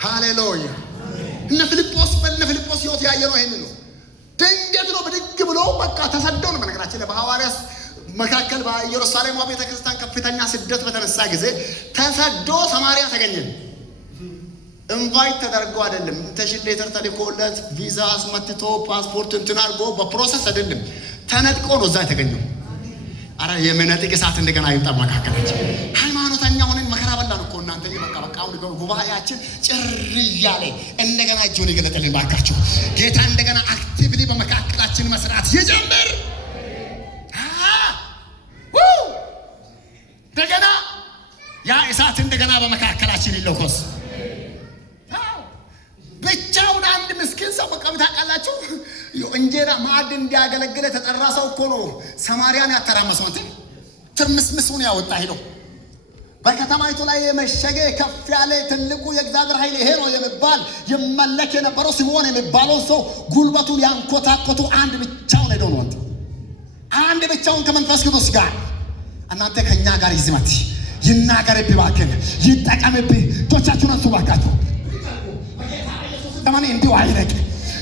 ሃሌሉያ። እነ ፊልጶስ ሕይወት ያየነው ይሄን ነው። ድንገት ነው ብድግ ብሎ በቃ ተሰደው ነው። በነገራችን ላይ በሐዋርያት መካከል በኢየሩሳሌም ቤተክርስቲያን ከፍተኛ ስደት በተነሳ ጊዜ ተሰዶ ሰማርያ ተገኘ። ኢንቫይት ተደርጎ አይደለም፣ ኢንቪቴሽን ሌተር ተልኮለት ቪዛ አስመትቶ ፓስፖርት እንትን አድርጎ በፕሮሰስ አይደለም፣ ተነጥቆ ነው እዛ የተገኘው። አረ የመነጥቅ እሳት እንደገና ይምጣ መካከላችን። ሃይማኖተኛ ሆነን መከራ በላን እኮ እናንተ። በቃ አሁን ጉባኤያችን ጭር እያለ እንደገና እጁን ይገለጥልን ባካችሁ። ጌታ እንደገና አክቲቭሊ በመካከላችን መስራት ይጀምር። እንደገና ያ እሳት እንደገና በመካከላችን ይለኮስ። ብቻውን አንድ ምስኪን ሰው በቃም ታውቃላችሁ፣ እንጀራ ማዕድ እንዲያገለግል ተጠራ ሰው እኮ ነው ሰማርያን ያተራመሰው። ትርምስምሱን ያወጣ ሄዶ በከተማይቱ ላይ የመሸገ ከፍ ያለ ትልቁ የእግዚአብሔር ኃይል ይሄ ነው የሚባል ይመለክ የነበረው ሲሞን የሚባለው ሰው ጉልበቱን ያንኮታኮቱ አንድ ብቻውን ሄዶ ነው። አንድ ብቻውን ከመንፈስ ቅዱስ ጋር እናንተ ከኛ ጋር ይዝመት ይናገርብህ፣ እባክህ ይጠቀምብህ። እጆቻችሁን አንሱ እባካችሁ። ዘመኔ እንዲሁ አይለቅ፣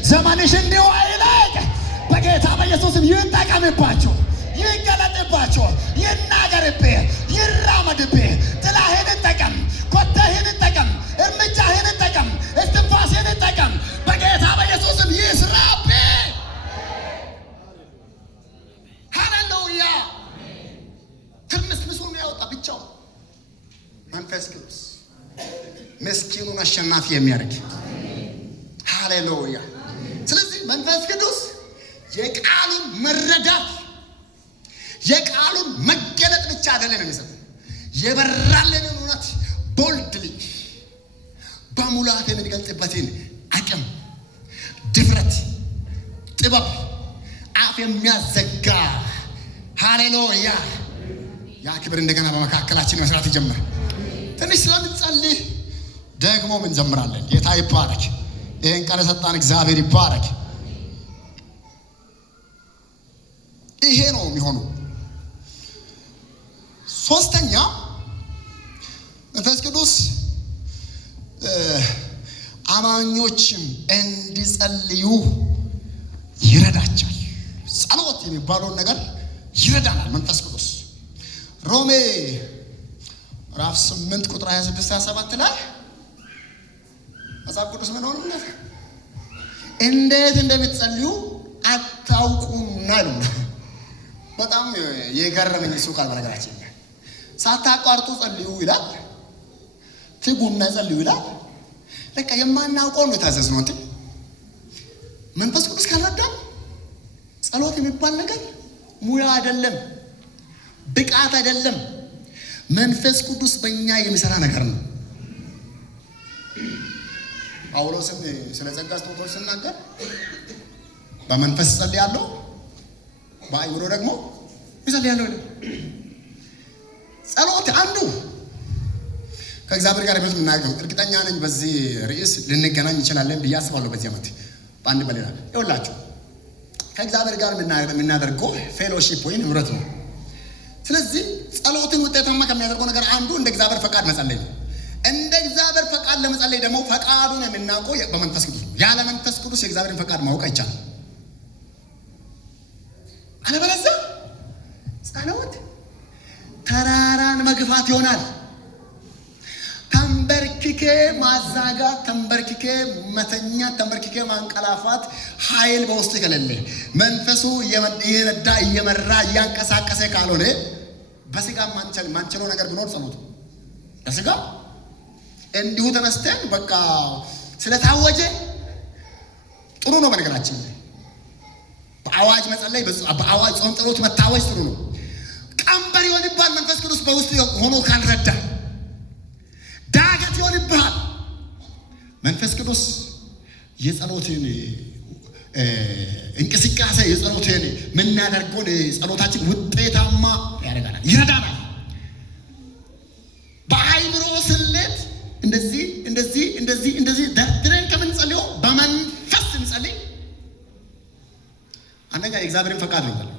ዘመንሽ እንዲሁ አይለቅ። በጌታ በኢየሱስም ይጠቀምባቸው፣ ይገለጥባቸው፣ ይናገርብህ፣ ይራመድብህ። ጥላህን ጠቀም፣ ኮተህን ጠቀም፣ እርምጃህን ጠቀም፣ እስትንፋስህን ጠቀም። በጌታ በኢየሱስም ይስራብህ። ሃሌሉያ። ትርምስምሱን ያወጣ ብቻው መንፈስ ቅዱስ ምስኪኑን አሸናፊ የሚያደርግ ሃሌሉያ። ስለዚህ መንፈስ ቅዱስ የቃሉን መረዳት የቃሉን መገለጥ ብቻ አይደለም የሚሰጠው፣ የበራልንን እውነት ቦልድሊ በሙላት የምንገልጽበትን አቅም፣ ድፍረት፣ ጥበብ፣ አፍ የሚያዘጋ ሃሌሉያ። ያ ክብር እንደገና በመካከላችን መስራት ይጀምራል። ትንሽ ስለምንጸልይ ደግሞ ምን ዘምራለን። ጌታ ይባረክ። ይሄን ቃል የሰጣን እግዚአብሔር ይባረክ። ይሄ ነው የሚሆነው። ሶስተኛ መንፈስ ቅዱስ አማኞችም እንዲጸልዩ ይረዳቸዋል። ጸሎት የሚባለውን ነገር ይረዳናል መንፈስ ቅዱስ። ሮሜ ምዕራፍ 8 ቁጥር 26-27 ላይ መጽሐፍ ቅዱስ ምን ሆነ? እንዴት እንደምትጸልዩ አታውቁምና ነው። በጣም የገረመኝ እሱ ቃል በነገራችን ሳታቋርጡ ጸልዩ ይላል፣ ትጉና ጸልዩ ይላል። ለካ የማናውቀው ነው የታዘዝነው። እንትን መንፈስ ቅዱስ ካልረዳን ጸሎት የሚባል ነገር ሙያ አይደለም፣ ብቃት አይደለም። መንፈስ ቅዱስ በእኛ የሚሰራ ነገር ነው። ጳውሎስም ስለ ጸጋ ስጦታዎች ሲናገር በመንፈስ ጸልያለሁ፣ በአእምሮ ደግሞ ይጸልያለሁ ይላል። ጸሎት አንዱ ከእግዚአብሔር ጋር ህብረት የምናደርገው። እርግጠኛ ነኝ በዚህ ርዕስ ልንገናኝ እንችላለን ብዬ አስባለሁ። በዚህ ዓመት በአንድ በሌላ ይኸውላችሁ ከእግዚአብሔር ጋር የምናደርገው ፌሎሺፕ ወይም ህብረት ነው። ስለዚህ ጸሎትን ውጤታማ ከሚያደርገው ነገር አንዱ እንደ እግዚአብሔር ፈቃድ መጸለይ ነው። እንደ እግዚአብሔር ፈቃድ ለመጸለይ ደግሞ ፈቃዱን የምናውቀው በመንፈስ ቅዱስ ነው። ያለ መንፈስ ቅዱስ የእግዚአብሔርን ፈቃድ ማወቅ አይቻልም። አለበለዚያ ጸሎት ተራራን መግፋት ይሆናል። ተንበርክኬ ማዛጋት፣ ተንበርክኬ መተኛት፣ ተንበርክኬ ማንቀላፋት ኃይል በውስጥ ከሌለ መንፈሱ እየነዳ እየመራ እያንቀሳቀሰ ካልሆነ በስጋ ማንችለው ነገር ቢኖር ጸሎት በስጋ እንዲሁ ተነስተን በቃ ስለታወጀ ጥሩ ነው። በነገራችን ላይ በአዋጅ መጸለይ፣ በአዋጅ ጾም፣ ጸሎት መታወጅ ጥሩ ነው። ቀንበር ይሆንብሃል መንፈስ ቅዱስ በውስጥ ሆኖ ካልረዳ፣ ዳገት ይሆንብሃል። መንፈስ ቅዱስ የጸሎትን እንቅስቃሴ የጸሎትን የምናደርገውን ጸሎታችን ውጤታማ ያደርጋል፣ ይረዳናል። በአይምሮ ስሌት እንደዚህ ደርድረን ከምንጸልየው በመንፈስ እንጸልይ አንደኛ የእግዚአብሔርን ፈቃድ ነው።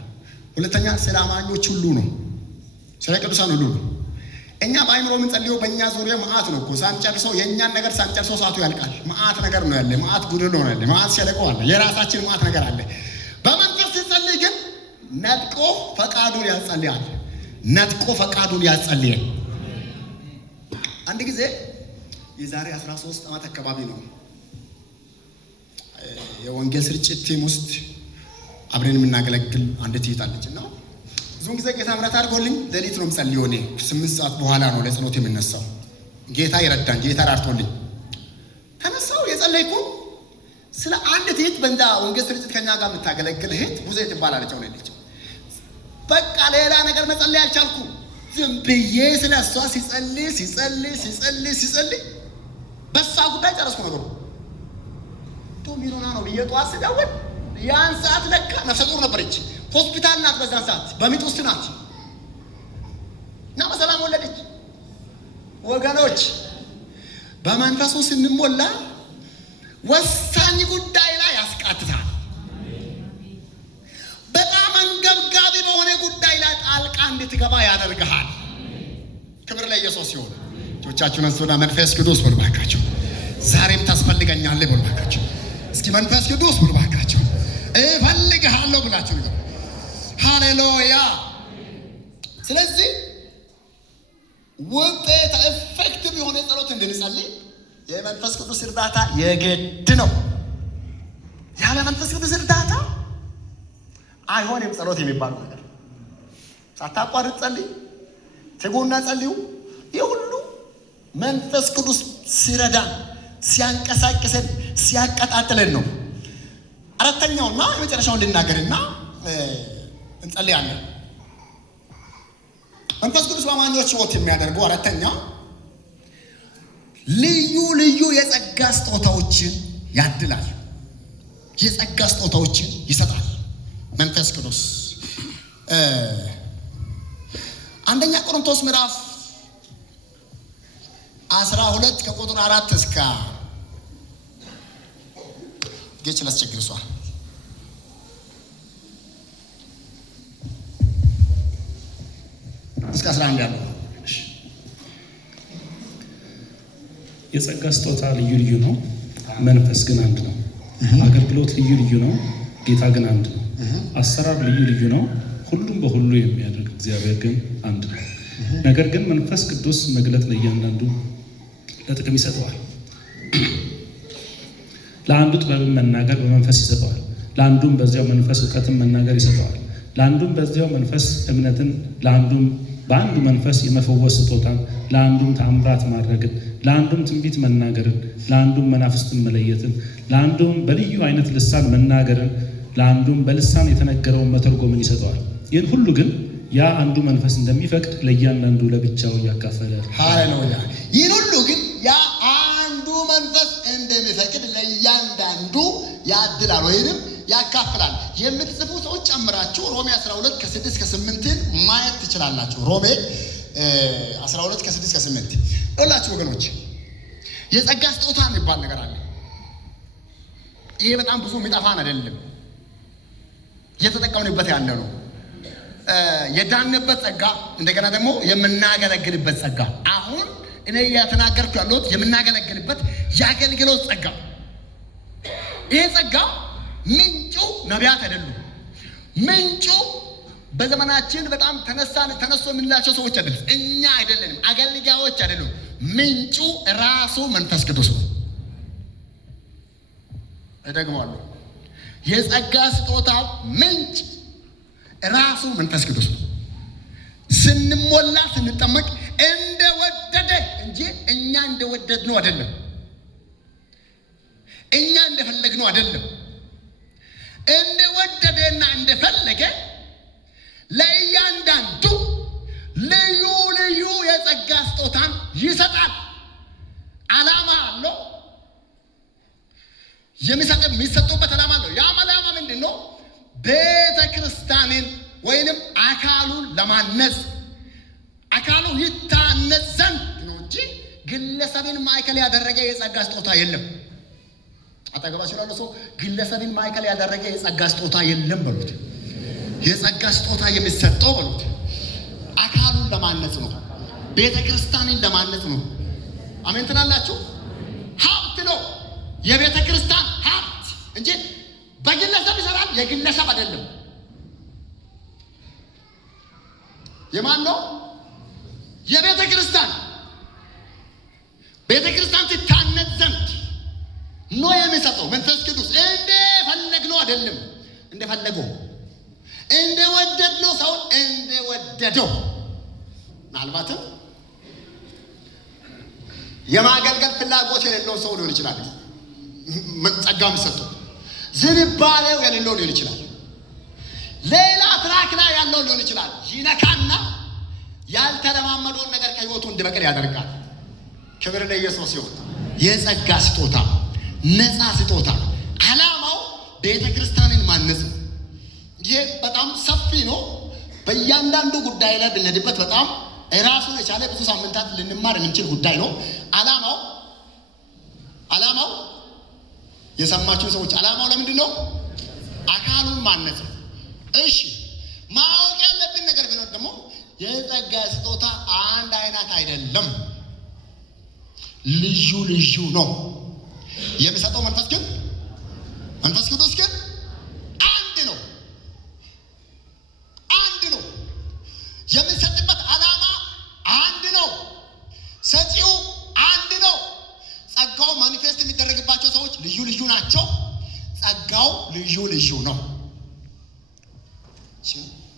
ሁለተኛ ስለ አማኞች ሁሉ ነው፣ ስለ ቅዱሳን ሁሉ ነው። እኛ በአይምሮ የምንጸልየው በእኛ ዙሪያ መዓት ነው እኮ ሳንጨርሰው፣ የእኛን ነገር ሳንጨርሰው ሰዓቱ ያልቃል። መዓት ነገር ነው ያለ፣ መዓት ጉድል ነው ያለ፣ መዓት ሸለቆ አለ፣ የራሳችን መዓት ነገር አለ። በመንፈስ ስንጸልይ ግን ነጥቆ ፈቃዱን ያጸልያል፣ ነጥቆ ፈቃዱን ያጸልያል። አንድ ጊዜ የዛሬ 13 ዓመት አካባቢ ነው የወንጌል ስርጭት ቲም ውስጥ አብረን የምናገለግል አንድ እህት አለች እና ብዙውን ጊዜ ጌታ ምሕረት አድርጎልኝ ሌሊት ነው የምጸልየው። እኔ 8 ሰዓት በኋላ ነው ለጸሎት የምነሳው። ጌታ ይረዳኝ፣ ጌታ ራርቶልኝ ተነሳው የጸለይኩ ስለ አንድ እህት በእንዳ ወንጌል ስርጭት ከኛ ጋር የምታገለግል እህት ብዙ ትባላለች። አሁን ልጅ በቃ ሌላ ነገር መጸለይ አልቻልኩ። ዝም ብዬ ስለ እሷ ሲጸልይ በሳ ጉዳይ ጨረስኩ ነገሩ። ቶሚሮና ነው ብዬ ጠዋት ስደውል ያን ሰዓት ለካ ነፍሰ ጡር ነበረች። ሆስፒታል ናት፣ በዛን ሰዓት በምጥ ውስጥ ናት እና በሰላም ወለደች። ወገኖች በመንፈሱ ስንሞላ ወሳኝ ጉዳይ ላይ ያስቃትታል። በጣም አንገብጋቢ በሆነ ጉዳይ ላይ ጣልቃ እንድትገባ ያደርግሃል። ክብር ለኢየሱስ ይሁን። እጆቻችሁን አንሱና መንፈስ ቅዱስ በሉ ባካችሁ፣ ዛሬም ታስፈልገኛለህ በሉ ባካችሁ። እስኪ መንፈስ ቅዱስ በሉ ባካችሁ፣ እፈልግሃለሁ ብላችሁ ነው። ሃሌሉያ። ስለዚህ ውጤት ኤፌክቲቭ የሆነ ጸሎት እንድንጸልይ የመንፈስ ቅዱስ እርዳታ የግድ ነው። ያለ መንፈስ ቅዱስ እርዳታ አይሆንም ጸሎት የሚባለው ነገር። ሳታቋርጥ ጸልይ፣ ትጉና ጸልዩ። ይህ ሁሉ መንፈስ ቅዱስ ሲረዳን፣ ሲያንቀሳቅሰን፣ ሲያቀጣጥለን ነው። አራተኛውና የመጨረሻውን ልናገርና እንጸልያለን። መንፈስ ቅዱስ በአማኞች ሕይወት የሚያደርጉ አራተኛ ልዩ ልዩ የጸጋ ስጦታዎችን ያድላል፣ የጸጋ ስጦታዎችን ይሰጣል መንፈስ ቅዱስ። አንደኛ ቆሮንቶስ ምዕራፍ 12 ከቁጥር 4 እስከ ጌች ላስቸግር እሷ እስከ 11 ያለው የጸጋ ስጦታ ልዩ ልዩ ነው፣ መንፈስ ግን አንድ ነው። አገልግሎት ልዩ ልዩ ነው፣ ጌታ ግን አንድ ነው። አሰራር ልዩ ልዩ ነው፣ ሁሉም በሁሉ የሚያደርግ እግዚአብሔር ግን አንድ ነው። ነገር ግን መንፈስ ቅዱስ መግለጥ ለእያንዳንዱ ለጥቅም ይሰጠዋል። ለአንዱ ጥበብን መናገር በመንፈስ ይሰጠዋል፣ ለአንዱም በዚያው መንፈስ እውቀትን መናገር ይሰጠዋል፣ ለአንዱም በዚያው መንፈስ እምነትን፣ ለአንዱም በአንዱ መንፈስ የመፈወስ ስጦታን፣ ለአንዱም ተአምራት ማድረግን፣ ለአንዱም ትንቢት መናገርን፣ ለአንዱም መናፍስትን መለየትን፣ ለአንዱም በልዩ አይነት ልሳን መናገርን፣ ለአንዱም በልሳን የተነገረውን መተርጎምን ይሰጠዋል። ይህን ሁሉ ግን ያ አንዱ መንፈስ እንደሚፈቅድ ለእያንዳንዱ ለብቻው ያካፈለ። ሃሌሉያ። ይህን ሁሉ ግን ያ አንዱ መንፈስ እንደሚፈቅድ ለእያንዳንዱ ያድላል ወይንም ያካፍላል። የምትጽፉ ሰዎች ጨምራችሁ ሮሜ 12 ከ6 እስከ 8 ማየት ትችላላችሁ። ሮሜ 12 ከ6 እስከ 8 ሁላችሁ ወገኖች፣ የጸጋ ስጦታ የሚባል ነገር አለ። ይሄ በጣም ብዙ የሚጠፋን አይደለም፣ እየተጠቀምንበት ያለ ነው። የዳንበት ጸጋ፣ እንደገና ደግሞ የምናገለግልበት ጸጋ። አሁን እኔ እያተናገርኩ ያለሁት የምናገለግልበት የአገልግሎት ጸጋ። ይሄ ጸጋ ምንጩ ነቢያት አይደሉም። ምንጩ በዘመናችን በጣም ተነሱ የምንላቸው ሰዎች አይደሉም። እኛ አይደለንም፣ አገልጋዮች አይደሉም። ምንጩ ራሱ መንፈስ ቅዱስ ነው። እደግማለሁ፣ የጸጋ ስጦታ ምንጭ ራሱ መንፈስ ቅዱስ ነው። ስንሞላ ስንጠመቅ እንደወደደ እንጂ እኛ እንደወደድነው አይደለም፣ እኛ እንደፈለግነው አይደለም። እንደወደደና እንደፈለገ ለእያንዳንዱ ልዩ ልዩ የጸጋ ስጦታን ይሰጣል። ዓላማ አለው። የሚሰጡበት ዓላማ አለው። ያም ዓላማ ምንድን ነው? ቤተ ክርስቲያንን ወይንም አካሉን ለማነጽ፣ አካሉ ይታነጽ ዘንድ ነው እንጂ ግለሰብን ማዕከል ያደረገ የጸጋ ስጦታ የለም። አጠገባችሁ ያለው ሰው ግለሰብን ማዕከል ያደረገ የጸጋ ስጦታ የለም በሉት። የጸጋ ስጦታ የሚሰጠው በሉት አካሉን ለማነጽ ነው፣ ቤተ ክርስቲያንን ለማነጽ ነው። አሜን ትላላችሁ? ሀብት ነው የቤተ ክርስቲያን ሀብት እንጂ በግለሰብ ይሰራል። የግለሰብ አይደለም። የማን ነው? የቤተ ክርስቲያን። ቤተ ክርስቲያን ትታነጽ ዘንድ ነው የሚሰጠው መንፈስ ቅዱስ። እንደፈለግነው አይደለም፣ እንደፈለገው እንደወደድነው ሰው እንደወደደው። ምናልባትም የማገልገል ፍላጎት የሌለው ሰው ሊሆን ይችላል። ጸጋ የሚሰጠው ዝንባሌው የሌለው ሊሆን ይችላል። ሌላ ትራክ ላይ ያለው ሊሆን ይችላል። ይነካና ያልተለማመደውን ነገር ከህይወቱ እንዲበቅል ያደርጋል። ክብር ለኢየሱስ ይሁን። የጸጋ ስጦታ ነፃ ስጦታ ዓላማው ቤተ ክርስቲያንን ማነጽ ነው። ይሄ በጣም ሰፊ ነው። በእያንዳንዱ ጉዳይ ላይ ብንሄድበት በጣም ራሱን የቻለ ብዙ ሳምንታት ልንማር የምንችል ጉዳይ ነው። ዓላማው የሰማችሁ ሰዎች ዓላማው ለምንድን ነው? አካሉን ማነጽ ነው። እሺ ማወቅ ያለብን ነገር ቢኖር ደግሞ የጸጋ ስጦታ አንድ አይነት አይደለም፣ ልዩ ልዩ ነው። የሚሰጠው መንፈስ ቅዱስ ግን አንድ ነው። የሚሰጥበት ዓላማ አንድ ነው። ሰጪው አንድ ነው። ጸጋው ማኒፌስት የሚደረግባቸው ሰዎች ልዩ ልዩ ናቸው። ጸጋው ልዩ ልዩ ነው።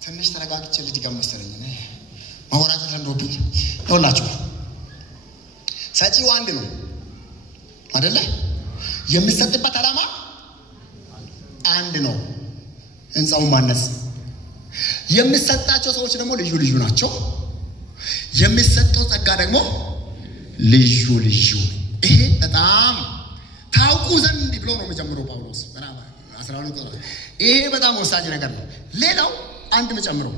ትንሽ ተረጋግቼ ልድገም መሰለኝ ማወራጨት ለምዶብኝ። ይኸውላችሁ ሰጪው አንድ ነው አይደለ? የሚሰጥበት ዓላማ አንድ ነው። ህንፃውን ማነጽ። የሚሰጣቸው ሰዎች ደግሞ ልዩ ልዩ ናቸው። የሚሰጠው ጸጋ ደግሞ ልዩ ልዩ። ይሄ በጣም ታውቁ ዘንድ ብሎ ነው የሚጀምረው ጳውሎስ 12 ይሄ በጣም ወሳኝ ነገር ነው። ሌላው አንድ መጨምረው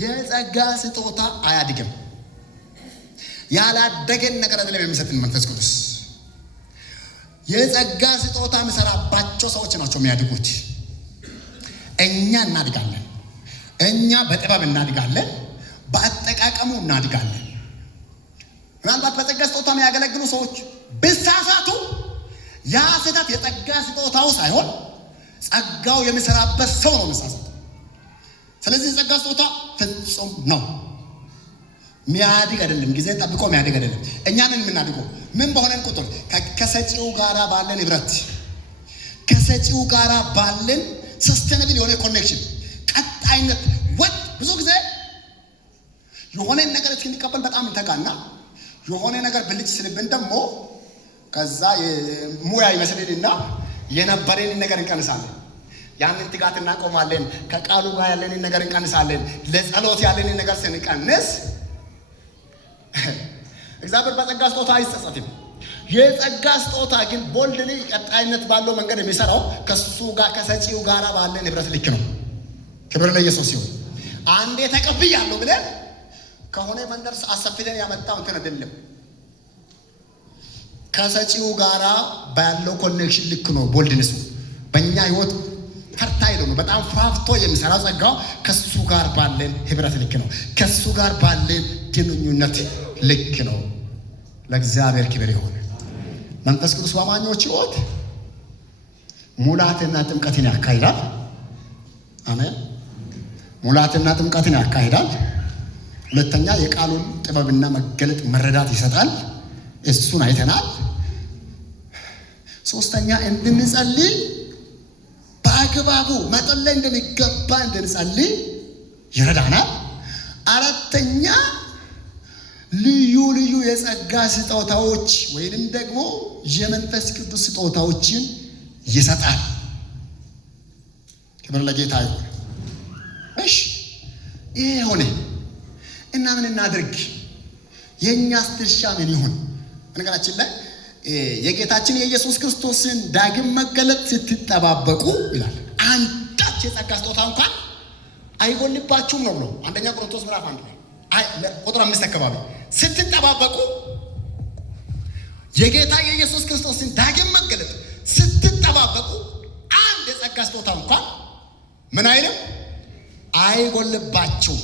የጸጋ ስጦታ አያድግም። ያላደገን ነገር አይደለም የሚሰጥን መንፈስ ቅዱስ። የጸጋ ስጦታ የሚሰራባቸው ሰዎች ናቸው የሚያድጉት። እኛ እናድጋለን። እኛ በጥበብ እናድጋለን፣ በአጠቃቀሙ እናድጋለን። ምናልባት በጸጋ ስጦታ የሚያገለግሉ ሰዎች ብሳሳቱ ያ ስህተት የጸጋ ስጦታው ሳይሆን ጸጋው የሚሰራበት ሰው ነው የሚሳሳተው። ስለዚህ የጸጋ ስጦታ ፍጹም ነው፣ ሚያድግ አይደለም። ጊዜ ጠብቆ ሚያድግ አይደለም። እኛ ምን የምናድገው ምን በሆነን ቁጥር ከሰጪው ጋራ ባለን ህብረት፣ ከሰጪው ጋራ ባለን ሰስተነብል የሆነ ኮኔክሽን፣ ቀጣይነት ወጥ ብዙ ጊዜ የሆነ ነገር እስክንቀበል በጣም እንተጋና የሆነ ነገር ብልጭ ስልብን ደግሞ ከዛ ሙያ ይመስልንና የነበረንን ነገር እንቀንሳለን። ያንን ትጋት እናቆማለን። ከቃሉ ጋር ያለንን ነገር እንቀንሳለን። ለጸሎት ያለንን ነገር ስንቀንስ እግዚአብሔር በጸጋ ስጦታ አይጸጸትም። የጸጋ ስጦታ ግን ቦልድሊ ቀጣይነት ባለው መንገድ የሚሰራው ከሱ ጋር ከሰጪው ጋር ባለን ህብረት ልክ ነው። ክብር ለኢየሱስ ይሁን። አንዴ ተቀብያለሁ ብለን ከሆነ መንደር አሰፍተን ያመጣው እንትን አይደለም። ከሰጪው ጋራ ባለው ኮኔክሽን ልክ ነው ቦልድነሱ። በእኛ ህይወት ፈርታይል ነው። በጣም ፋፍቶ የሚሰራው ጸጋው ከሱ ጋር ባለን ህብረት ልክ ነው። ከሱ ጋር ባለን ግንኙነት ልክ ነው። ለእግዚአብሔር ክብር ይሁን። መንፈስ ቅዱስ በአማኞች ህይወት ሙላትና ጥምቀትን ያካሂዳል። አሜን። ሙላትና ጥምቀትን ያካሂዳል። ሁለተኛ የቃሉን ጥበብና መገለጥ መረዳት ይሰጣል። እሱን አይተናል። ሶስተኛ እንድንጸልይ በአግባቡ መጸለይ እንደሚገባ እንድንጸልይ ይረዳናል። አራተኛ ልዩ ልዩ የጸጋ ስጦታዎች ወይንም ደግሞ የመንፈስ ቅዱስ ስጦታዎችን ይሰጣል። ክብር ለጌታ ይሁን። እሺ ይሄ ሆነ እና ምን እናድርግ? የእኛስ ድርሻ ምን ይሁን? በነገራችን ላይ የጌታችን የኢየሱስ ክርስቶስን ዳግም መገለጥ ስትጠባበቁ ይላል አንዳች የጸጋ ስጦታ እንኳን አይጎልባችሁም ነው ብሎ አንደኛ ቆሮንቶስ ምዕራፍ 1 ቁጥር 5 አካባቢ ስትጠባበቁ የጌታ የኢየሱስ ክርስቶስን ዳግም መገለጥ ብትጠባበቁ አንድ የጸጋ ስጦታ እንኳን ምን አይልም አይጎልባችሁ።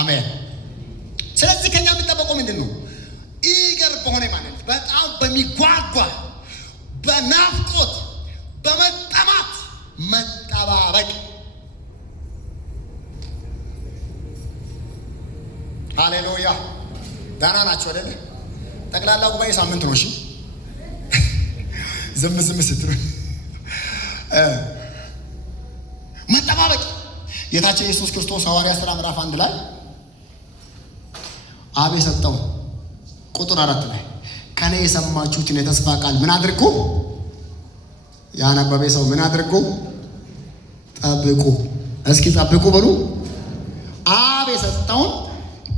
አሜን። ስለዚህ ከኛ የሚጠበቀው ምንድን ነው? ኢገር በሆነ ማለት በጣም በሚጓጓ በናፍቆት በመጠማት መጠባበቅ። ሃሌሉያ። ዳና ናቸው አይደለ? ጠቅላላ ጉባኤ ሳምንት ነው። እሺ ዝም ስትሉ መጠባበቅ። ጌታችን ኢየሱስ ክርስቶስ ሐዋርያት ሥራ ምዕራፍ 1 ላይ አብ የሰጠው ቁጥር 4 ላይ ከኔ የሰማችሁትን የተስፋ ቃል ምን አድርጉ? ያነበበ ሰው ምን አድርጉ? ጠብቁ። እስኪ ጠብቁ በሉ። አብ የሰጠውን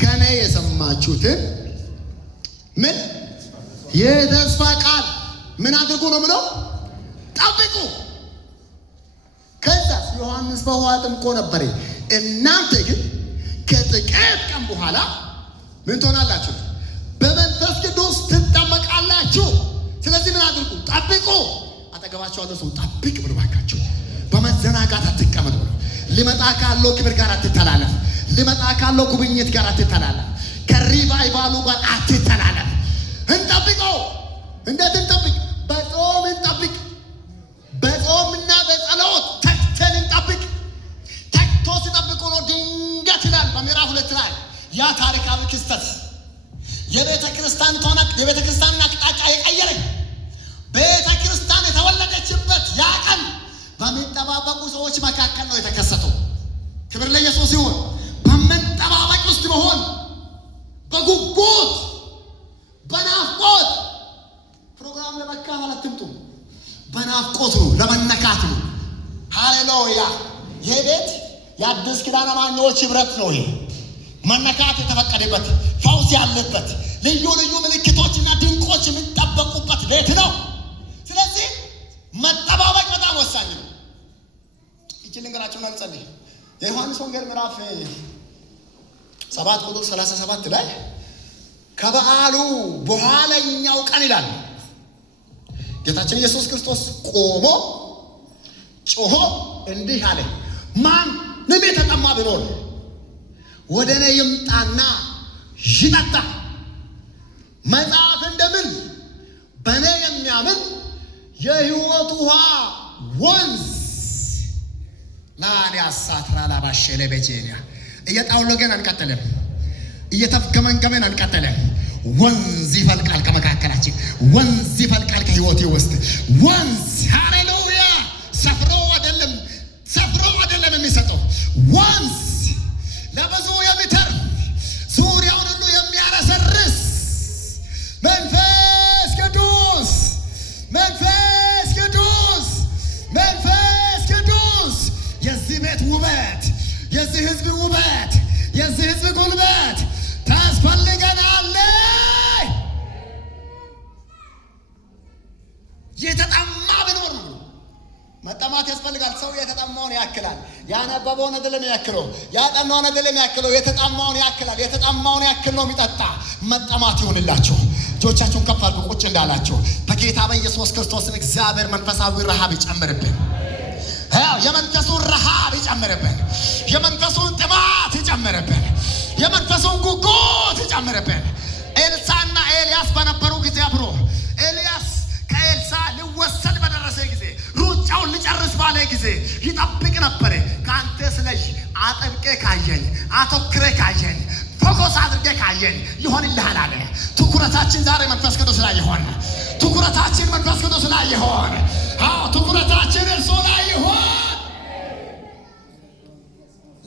ከኔ የሰማችሁትን ምን የተስፋ ቃል ምን አድርጉ ነው ብለው ጠብቁ። ከዛ ዮሐንስ በውሃ አጥምቆ ነበር። እናንተ ግን ከጥቂት ቀን በኋላ ምን ትሆናላችሁ? በመንፈስ ቅዱስ ትጠመቃላችሁ። ስለዚህ ምን አድርጉ? ጠብቁ። አጠገባችሁ ያለው ሰው ጠብቅ ብሎ ባካችሁ። በመዘናጋት አትቀመጥ ብሎ። ሊመጣ ካለው ክብር ጋር አትተላለፍ። ሊመጣ ካለው ጉብኝት ጋር አትተላለፍ። ከሪቫይቫሉ ጋር አትተላለፍ። እንጠብቀው። እንዴት እንጠብቅ? በጾም እንጠብቅ። በጾምና በጸሎት ተግተን እንጠብቅ። ተግቶ ሲጠብቁ ነው ድንገት ይላል በምዕራፍ 2 ላይ ያ ታሪካዊ ክስተት የቤተ ክርስቲያንን አቅጣጫ የቀየረ ቤተ ክርስቲያን የተወለደችበት ያ ቀን በሚጠባበቁ ሰዎች መካከል ነው የተከሰተው። ክብር ለኢየሱስ ይሁን። በመጠባበቅ ውስጥ መሆን፣ በጉጉት በናፍቆት ፕሮግራም ለመካፈል አትምጡ። በናፍቆት ነው፣ ለመነካት ነው። ሃሌሉያ። ይሄ ቤት የአዲስ ኪዳን አማኞች ህብረት ነው። ይሄ መነካት የተፈቀደበት፣ ፈውስ ያለበት፣ ልዩ ልዩ ምልክቶችና ድንቆች የሚጠበቁበት ቤት ነው። ስለዚህ መጠባበቅ በጣም ወሳኝ ነው። ይህችን ልንገራችሁና ልጸልይ። የዮሐንስ ወንጌል ምዕራፍ 7 ቁጥር 37 ላይ ከበዓሉ በኋለኛው ቀን ይላል ጌታችን ኢየሱስ ክርስቶስ ቆሞ ጮሆ እንዲህ አለ፣ ማንም የተጠማ ቢኖር ወደ እኔ ይምጣና ይጠጣ። መጽሐፍ እንደሚል በእኔ የሚያምን የሕይወት ውሃ ወንዝ ላን ያሳትራ ላባሸለ ቤቴንያ እየጣውሎገን አንቀጥልም፣ እየተፍገመንገመን አንቀጥልም። ወንዝ ይፈልቃል ከመካከላችን፣ ወንዝ ይፈልቃል ከሕይወቴ ውስጥ ወንዝ። ሃሌሉያ። ሰፍሮ አይደለም የሚሰጠው ወንዝ ለብዙ የሚተርፍ ዙሪያውን ሁሉ የሚያረሰርስ መንፈስ ቅዱስ መንፈስ ቅዱስ መንፈስ ቅዱስ የዚህ ቤት ውበት፣ የዚህ ህዝብ ውበት፣ የዚህ ህዝብ ጉልበት ታስፈልገናለች። የተጠማ ቢኖር ነው መጠማት ያስፈልጋል። ሰው የተጠማውን ያክላል። ያነበበውን አይደለም ያክለው፣ ያጠናውን አይደለም ያክለው፣ የተጠማውን ያክላል። የተጠማውን ያክል ነው የሚጠጣ። መጠማት ይሆንላችሁ። እጆቻችሁን ከፍ አድርጉ ቁጭ እንዳላችሁ። በጌታ በኢየሱስ ክርስቶስ እግዚአብሔር መንፈሳዊ ረሃብ ይጨምርብን። የመንፈሱን ረሃብ ይጨምርብን። የመንፈሱን ጥማት ይጨምርብን። የመንፈሱን ጉጉት ይጨምርብን። ኤልሳዕና ኤልያስ በነበሩ ጊዜ አብሮ ኤልያስ ከኤልሳ ሊወሰድ በደረሰ ጊዜ ሩጫውን ሊጨርስ ባለ ጊዜ ይጠብቅ ነበር። ከአንተ ስለሽ አጥብቄ ካየኝ፣ አተኩሬ ካየኝ፣ ፎከስ አድርጌ ካየኝ ይሆንልሃል አለ። ትኩረታችን ዛሬ መንፈስ ቅዱስ ላይ ይሆን። ትኩረታችን መንፈስ ቅዱስ ላይ ይሆን። ትኩረታችን እርሱ ላይ ይሆን።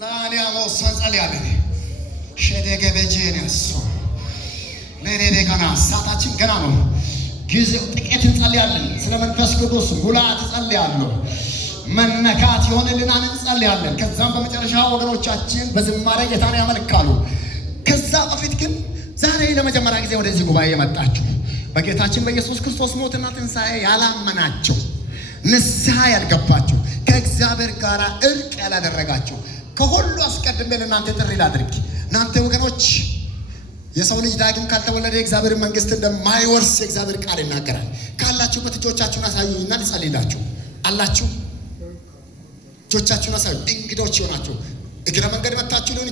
ላሊያ ሞሰን ጸልያለን። ሸደገበጄነሱ ለኔ ገና ሰዓታችን ገና ነው። ጊዜው ጥቂት እንጸልያለን። ስለ መንፈስ ቅዱስ ሙላት እንጸልያለሁ። መነካት ይሆንልናል እንጸልያለን። ከዛም በመጨረሻ ወገኖቻችን በዝማሬ ጌታን ያመልካሉ። ከዛ በፊት ግን ዛሬ ለመጀመሪያ ጊዜ ወደዚህ ጉባኤ የመጣችሁ በጌታችን በኢየሱስ ክርስቶስ ሞትና ትንሣኤ ያላመናችሁ፣ ንስሐ ያልገባችሁ፣ ከእግዚአብሔር ጋር እርቅ ያላደረጋችሁ ከሁሉ አስቀድሜ ለእናንተ ጥሪ ላድርግ። እናንተ ወገኖች የሰው ልጅ ዳግም ካልተወለደ የእግዚአብሔር መንግስት እንደማይወርስ የእግዚአብሔር ቃል ይናገራል። ካላችሁበት እጆቻችሁን አሳዩኝና ልጸልይላችሁ። አላችሁ? እጆቻችሁን አሳዩ። እንግዶች ይሆናችሁ እግረ መንገድ መታችሁ ሊሆን